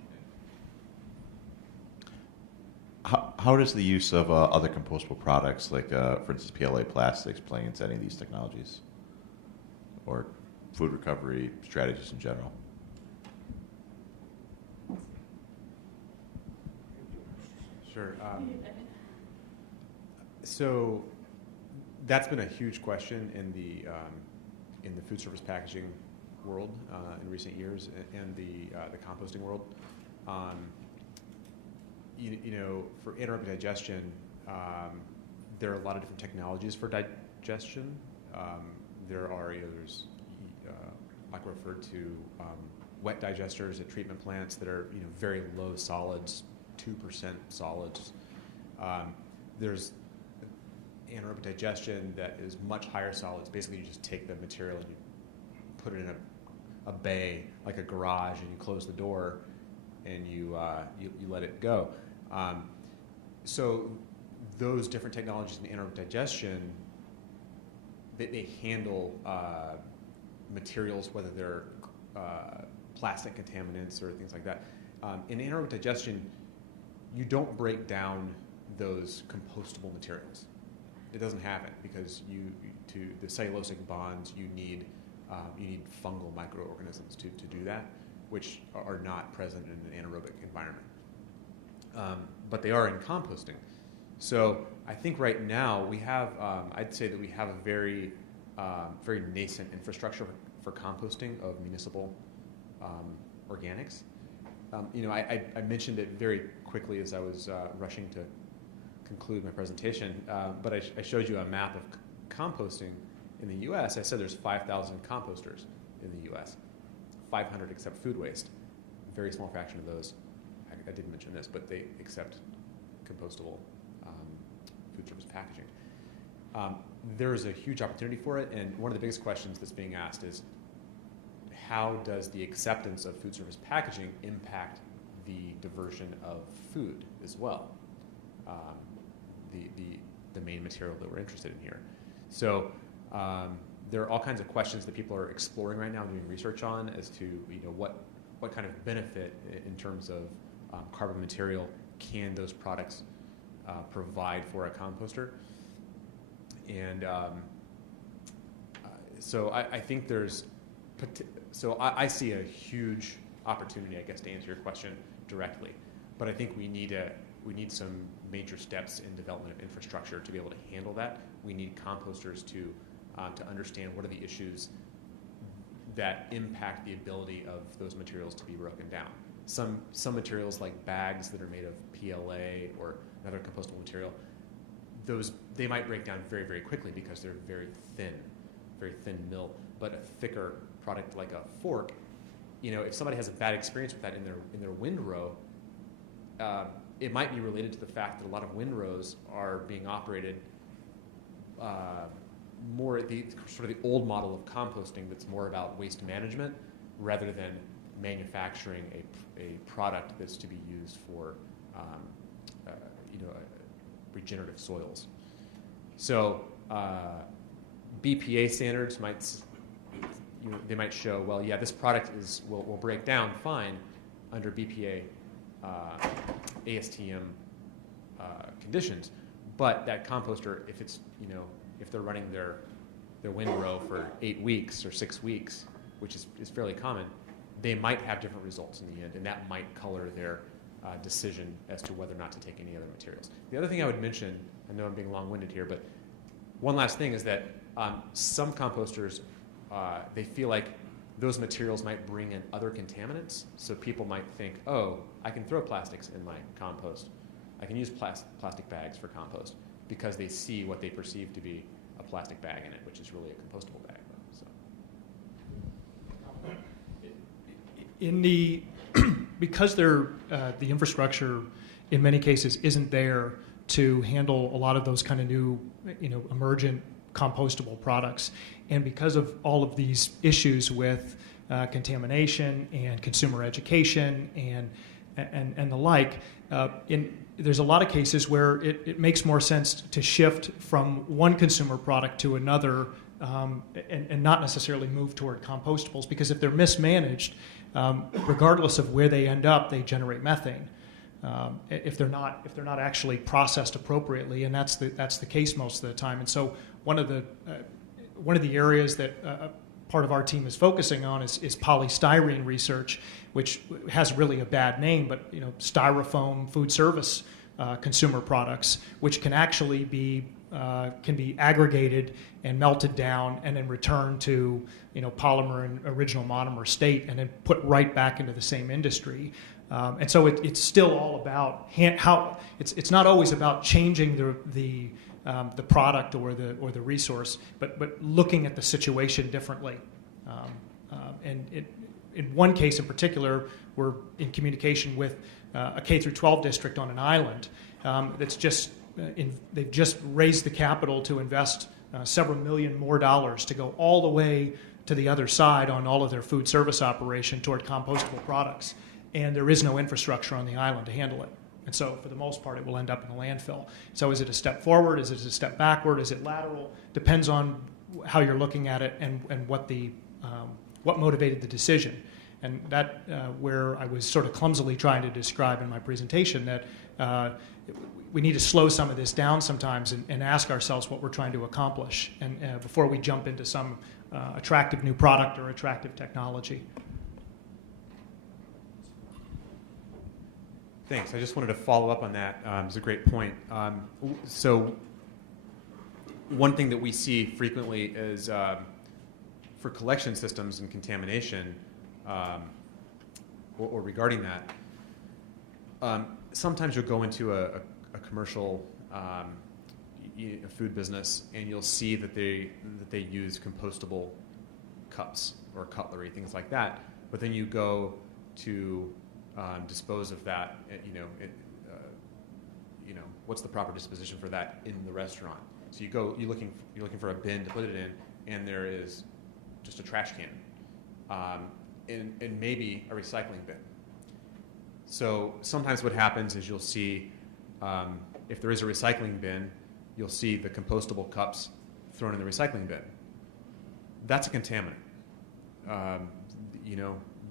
How does the use of other compostable products, like, for instance, PLA Plastics, play into any of these technologies? Or food recovery strategies in general? Sure. So that's been a huge question in the food service packaging world in recent years, and the composting world. You know, for anaerobic digestion, there are a lot of different technologies for digestion. There's like referred to wet digesters at treatment plants that are very low solids, 2% solids. There's anaerobic digestion that is much higher solids. Basically, you just take the material and you put it in a bay, like a garage, and you close the door, and you let it go. So those different technologies in anaerobic digestion, they handle materials, whether they're plastic contaminants or things like that. In anaerobic digestion, you don't break down those compostable materials. It doesn't happen because to the cellulosic bonds, you need fungal microorganisms to do that, which are not present in an anaerobic environment. But they are in composting. So I think right now we have, I'd say that we have a very nascent infrastructure for composting of municipal organics. I mentioned it very quickly as I was rushing to conclude my presentation, but I showed you a map of composting in the U.S. I said there's 5,000 composters in the U.S., 500 accept food waste. A very small fraction of those, I didn't mention this, but they accept compostable food service packaging. There's a huge opportunity for it, and one of the biggest questions that's being asked is, how does the acceptance of food service packaging impact the diversion of food as well? The main material that we're interested in here. So there are all kinds of questions that people are exploring right now, doing research on, as to what kind of benefit in terms of carbon material can those products provide for a composter. And so I think there's, so I see a huge opportunity, I guess, to answer your question directly. But I think we need some major steps in development of infrastructure to be able to handle that. We need composters to understand what are the issues that impact the ability of those materials to be broken down. Some materials, like bags that are made of PLA or another compostable material, they might break down very, very quickly because they're very thin mill. But a thicker product like a fork, if somebody has a bad experience with that in their windrow, it might be related to the fact that a lot of windrows are being operated more at the sort of the old model of composting that's more about waste management rather than manufacturing a product that's to be used for regenerative soils. So BPA standards they might show, well, yeah, this product will break down fine under BPA ASTM conditions, but that composter, if they're running their windrow for 8 weeks or 6 weeks, which is fairly common, they might have different results in the end, and that might color their decision as to whether or not to take any other materials. The other thing I would mention, I know I'm being long-winded here, but one last thing is that some composters, they feel like those materials might bring in other contaminants. So people might think, oh, I can throw plastics in my compost. I can use plastic bags for compost, because they see what they perceive to be a plastic bag in it, which is really a compostable bag. So. Because the infrastructure in many cases isn't there to handle a lot of those kind of new, emergent compostable products, and because of all of these issues with contamination and consumer education and the like, there's a lot of cases where it makes more sense to shift from one consumer product to another, and not necessarily move toward compostables, because if they're mismanaged, regardless of where they end up, they generate methane. If they're not actually processed appropriately, and that's the case most of the time. And so one of the areas that part of our team is focusing on is polystyrene research, which has really a bad name, but styrofoam food service consumer products, which can actually be aggregated and melted down and then returned to polymer and original monomer state, and then put right back into the same industry. And so it's still all about it's not always about changing the product or the resource, but looking at the situation differently. And in one case in particular, we're in communication with a K-12 district on an island that's they've just raised the capital to invest several million more dollars to go all the way to the other side on all of their food service operation toward compostable products. And there is no infrastructure on the island to handle it. And so for the most part, it will end up in a landfill. So is it a step forward? Is it a step backward? Is it lateral? Depends on how you're looking at it and what motivated the decision. And that where I was sort of clumsily trying to describe in my presentation that we need to slow some of this down sometimes and ask ourselves what we're trying to accomplish, and before we jump into some attractive new product or attractive technology. Thanks. I just wanted to follow up on that. It was a great point. So one thing that we see frequently is for collection systems and contamination, or regarding that, sometimes you'll go into a commercial food business, and you'll see that they use compostable cups or cutlery, things like that. But then you go to dispose of that. What's the proper disposition for that in the restaurant? So you're looking for a bin to put it in, and there is just a trash can, and maybe a recycling bin. So sometimes what happens is you'll see, if there is a recycling bin, you'll see the compostable cups thrown in the recycling bin. That's a contaminant.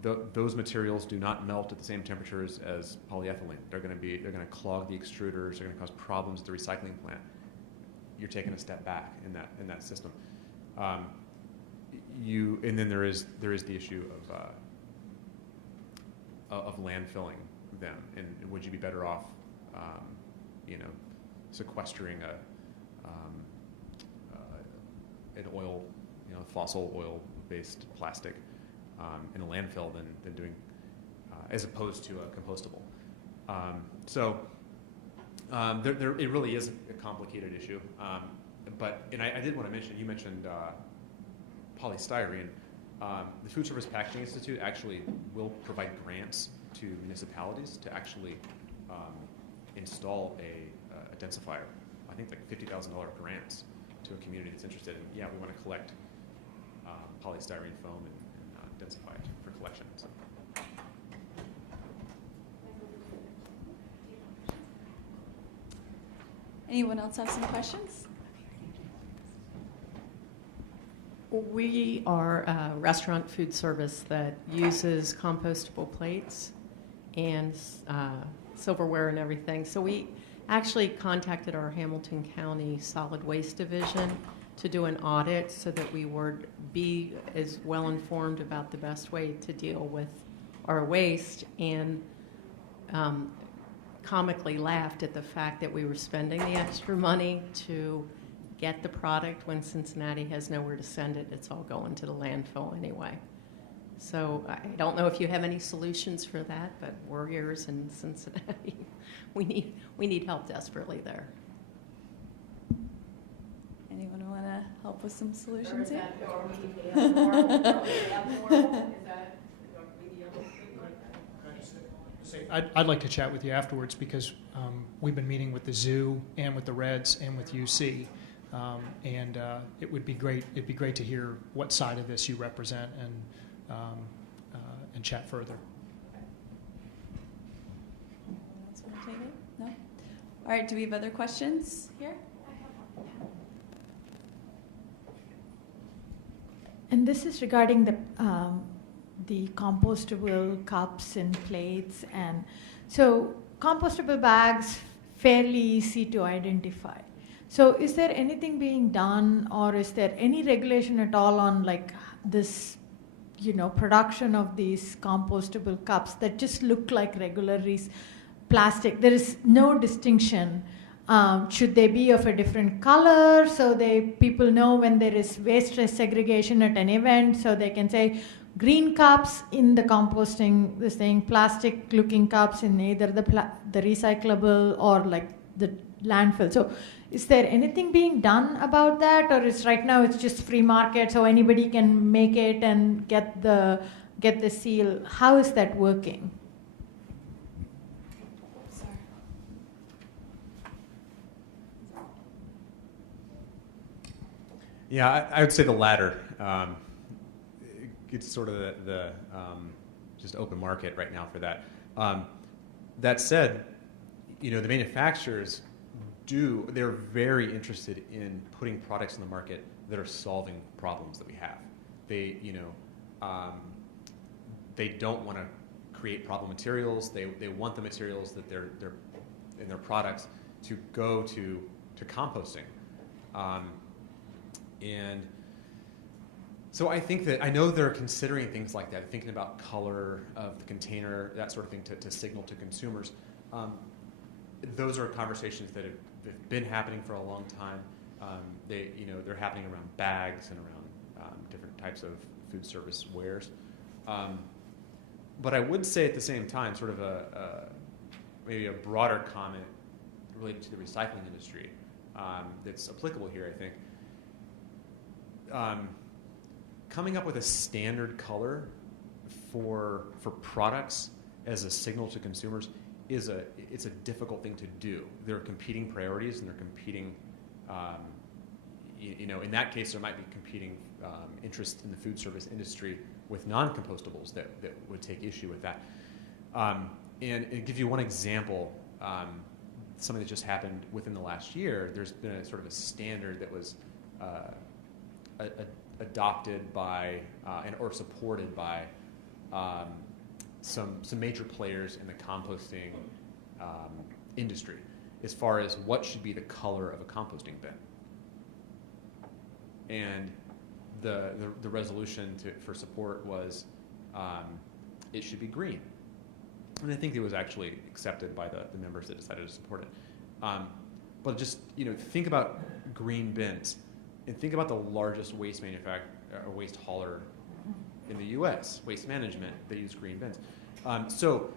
Those materials do not melt at the same temperatures as polyethylene. They're going to clog the extruders. They're going to cause problems at the recycling plant. You're taking a step back in that system. And then there is the issue of landfilling them. And would you be better off, sequestering an oil, fossil oil-based plastic in a landfill than doing, as opposed to a compostable. It really is a complicated issue. And I did want to mention, you mentioned polystyrene. The Food Service Packaging Institute actually will provide grants to municipalities to actually install a densifier. I think like $50,000 grants to a community that's interested in, we want to collect polystyrene foam and densify it for collection. So. Anyone else have some questions? We are a restaurant food service that uses compostable plates and silverware and everything. So we actually contacted our Hamilton County Solid Waste Division to do an audit so that we would be as well informed about the best way to deal with our waste, and comically laughed at the fact that we were spending the extra money to get the product when Cincinnati has nowhere to send it. It's all going to the landfill anyway. So I don't know if you have any solutions for that, but Warriors in Cincinnati, we need help desperately there. Anyone want to help with some solutions here? I'd like to chat with you afterwards because we've been meeting with the zoo and with the Reds and with UC, and it would be great. It'd be great to hear what side of this you represent and chat further. Anyone else want to take it? No? All right, do we have other questions here? And this is regarding the compostable cups and plates, and so compostable bags fairly easy to identify. So is there anything being done, or is there any regulation at all on like this, production of these compostable cups that just look like regular plastic? There is no distinction. Should they be of a different color so people know when there is waste segregation at an event, so they can say green cups in the composting, this thing, plastic looking cups in either the recyclable or like the landfill. So is there anything being done about that, or is right now it's just free market so anybody can make it and get the seal? How is that working? Yeah, I would say the latter. It's sort of the just open market right now for that. That said, the manufacturers they're very interested in putting products in the market that are solving problems that we have. They don't want to create problem materials. They want the materials that they're in their products to go to composting. And so I think that I know they're considering things like that, thinking about color of the container, that sort of thing, to signal to consumers. Those are conversations that have been happening for a long time. They're happening around bags and around different types of food service wares. But I would say at the same time, sort of maybe a broader comment related to the recycling industry that's applicable here, I think. Coming up with a standard color for products as a signal to consumers it's a difficult thing to do. There are competing priorities, and they're competing. In that case, there might be competing interest in the food service industry with non-compostables that would take issue with that. And to give you one example, something that just happened within the last year, there's been a sort of a standard that was adopted by or supported by some major players in the composting industry as far as what should be the color of a composting bin. And the resolution for support was it should be green. And I think it was actually accepted by the members that decided to support it. But just think about green bins. And think about the largest waste waste hauler in the U.S., Waste Management. They use green bins. So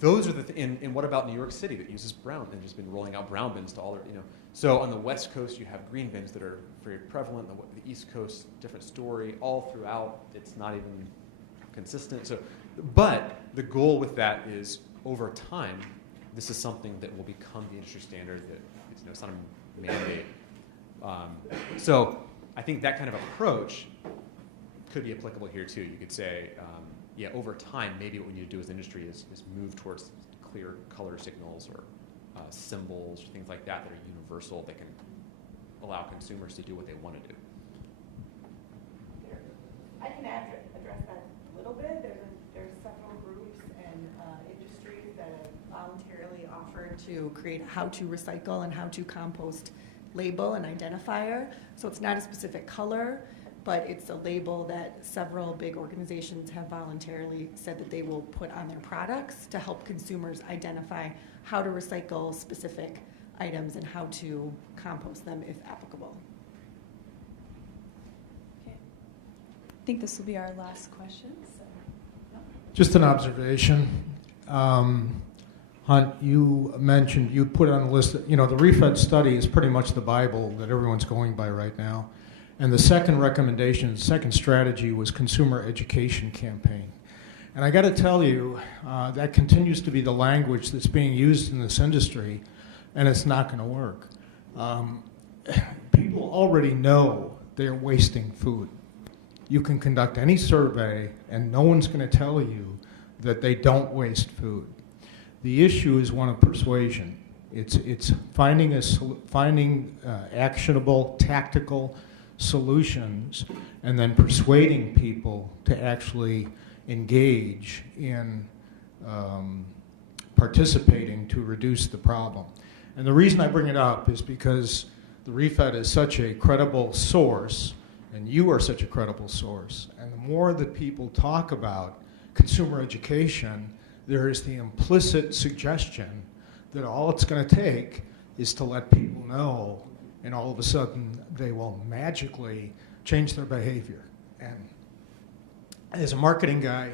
those are and what about New York City that uses brown and just been rolling out brown bins to all their, So on the West Coast, you have green bins that are very prevalent. The East Coast, different story. All throughout, it's not even consistent. So, but the goal with that is over time, this is something that will become the industry standard. That it's not a mandate. So I think that kind of approach could be applicable here too. You could say, yeah, over time, maybe what we need to do as an industry is move towards clear color signals or symbols or things like that that are universal that can allow consumers to do what they want to do. I can address that a little bit. There's several groups and industries that have voluntarily offered to create a how to recycle and how to compost label and identifier. So it's not a specific color, but it's a label that several big organizations have voluntarily said that they will put on their products to help consumers identify how to recycle specific items and how to compost them if applicable. Okay. I think this will be our last question. So. Just an observation. Hunt, you mentioned, you put on the list that, the refed study is pretty much the Bible that everyone's going by right now. And the second recommendation, second strategy was consumer education campaign. And I got to tell you, that continues to be the language that's being used in this industry, and it's not going to work. People already know they're wasting food. You can conduct any survey, and no one's going to tell you that they don't waste food. The issue is one of persuasion. It's finding actionable, tactical solutions, and then persuading people to actually engage in participating to reduce the problem. And the reason I bring it up is because the refed is such a credible source, and you are such a credible source. And the more that people talk about consumer education, there is the implicit suggestion that all it's going to take is to let people know, and all of a sudden they will magically change their behavior. And as a marketing guy,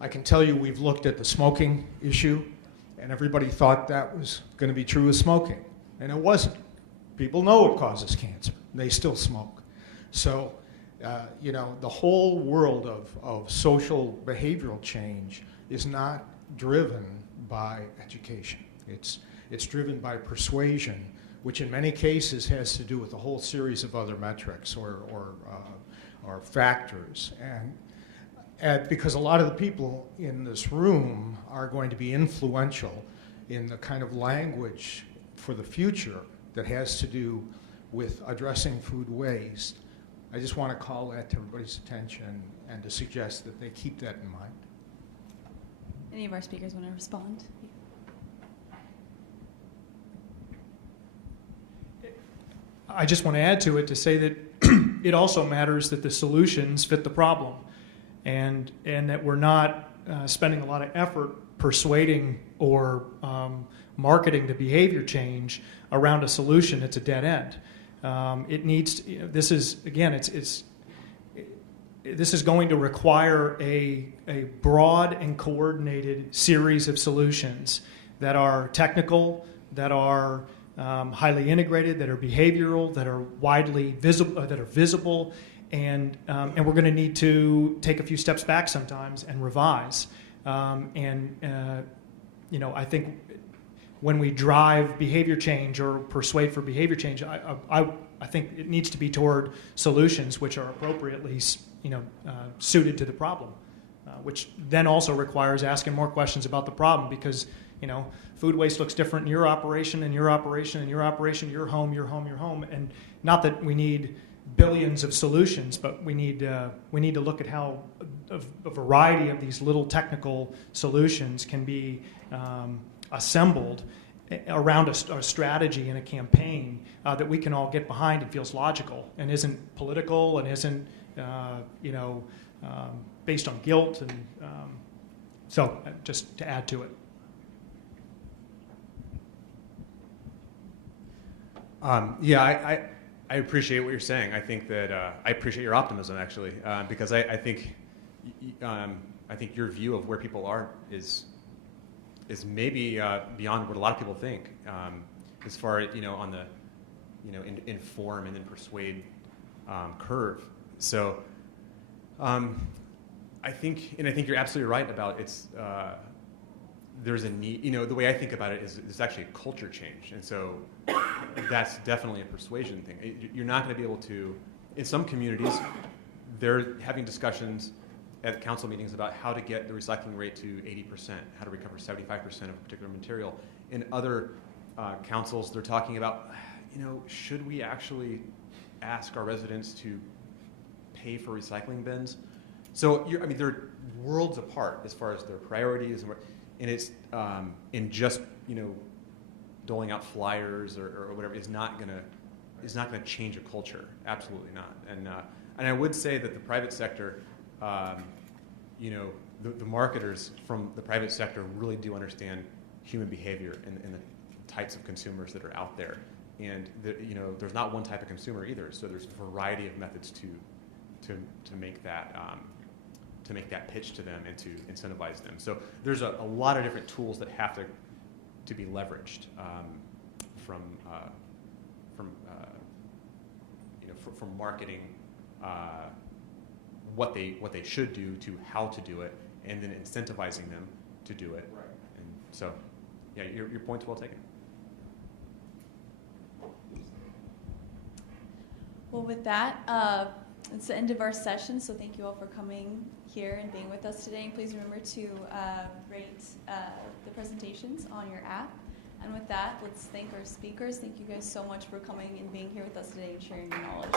I can tell you we've looked at the smoking issue, and everybody thought that was going to be true with smoking, and it wasn't. People know it causes cancer. They still smoke. So, the whole world of social behavioral change is not driven by education. It's driven by persuasion, which in many cases has to do with a whole series of other metrics or factors. And because a lot of the people in this room are going to be influential in the kind of language for the future that has to do with addressing food waste, I just want to call that to everybody's attention and to suggest that they keep that in mind. Any of our speakers want to respond? I just want to add to it to say that it also matters that the solutions fit the problem, and that we're not spending a lot of effort persuading or marketing the behavior change around a solution that's a dead end. It needs to, this is again, this is going to require a broad and coordinated series of solutions that are technical, that are highly integrated, that are behavioral, that are widely visible, and we're going to need to take a few steps back sometimes and revise. I think when we drive behavior change or persuade for behavior change, I think it needs to be toward solutions which are appropriately suited to the problem, which then also requires asking more questions about the problem, because food waste looks different in your operation, and your operation, and your operation, your home, and not that we need billions of solutions, but we need to look at how a variety of these little technical solutions can be assembled around a strategy and a campaign that we can all get behind and feels logical and isn't political and isn't based on guilt, and so just to add to it. I appreciate what you're saying. I think that I appreciate your optimism, actually, because I think your view of where people are is maybe beyond what a lot of people think, as far as on the inform and then persuade curve. So I think you're absolutely right about there's a need. The way I think about it is there's actually a culture change, and so that's definitely a persuasion thing. You're not going to be able to, in some communities, they're having discussions at council meetings about how to get the recycling rate to 80%, how to recover 75% of a particular material. In other councils, they're talking about, should we actually ask our residents to pay for recycling bins? So, they're worlds apart as far as their priorities, and it's in just doling out flyers or whatever is not gonna change a culture. Absolutely not. And I would say that the private sector, the marketers from the private sector really do understand human behavior and the types of consumers that are out there. And there's not one type of consumer either. So there's a variety of methods to make that pitch to them and to incentivize them. So there's a lot of different tools that have to be leveraged from marketing what they should do to how to do it, and then incentivizing them to do it. Right. And so, yeah, your point's well taken. Well, with that, it's the end of our session, so thank you all for coming here and being with us today. And please remember to rate the presentations on your app. And with that, let's thank our speakers. Thank you guys so much for coming and being here with us today and sharing your knowledge.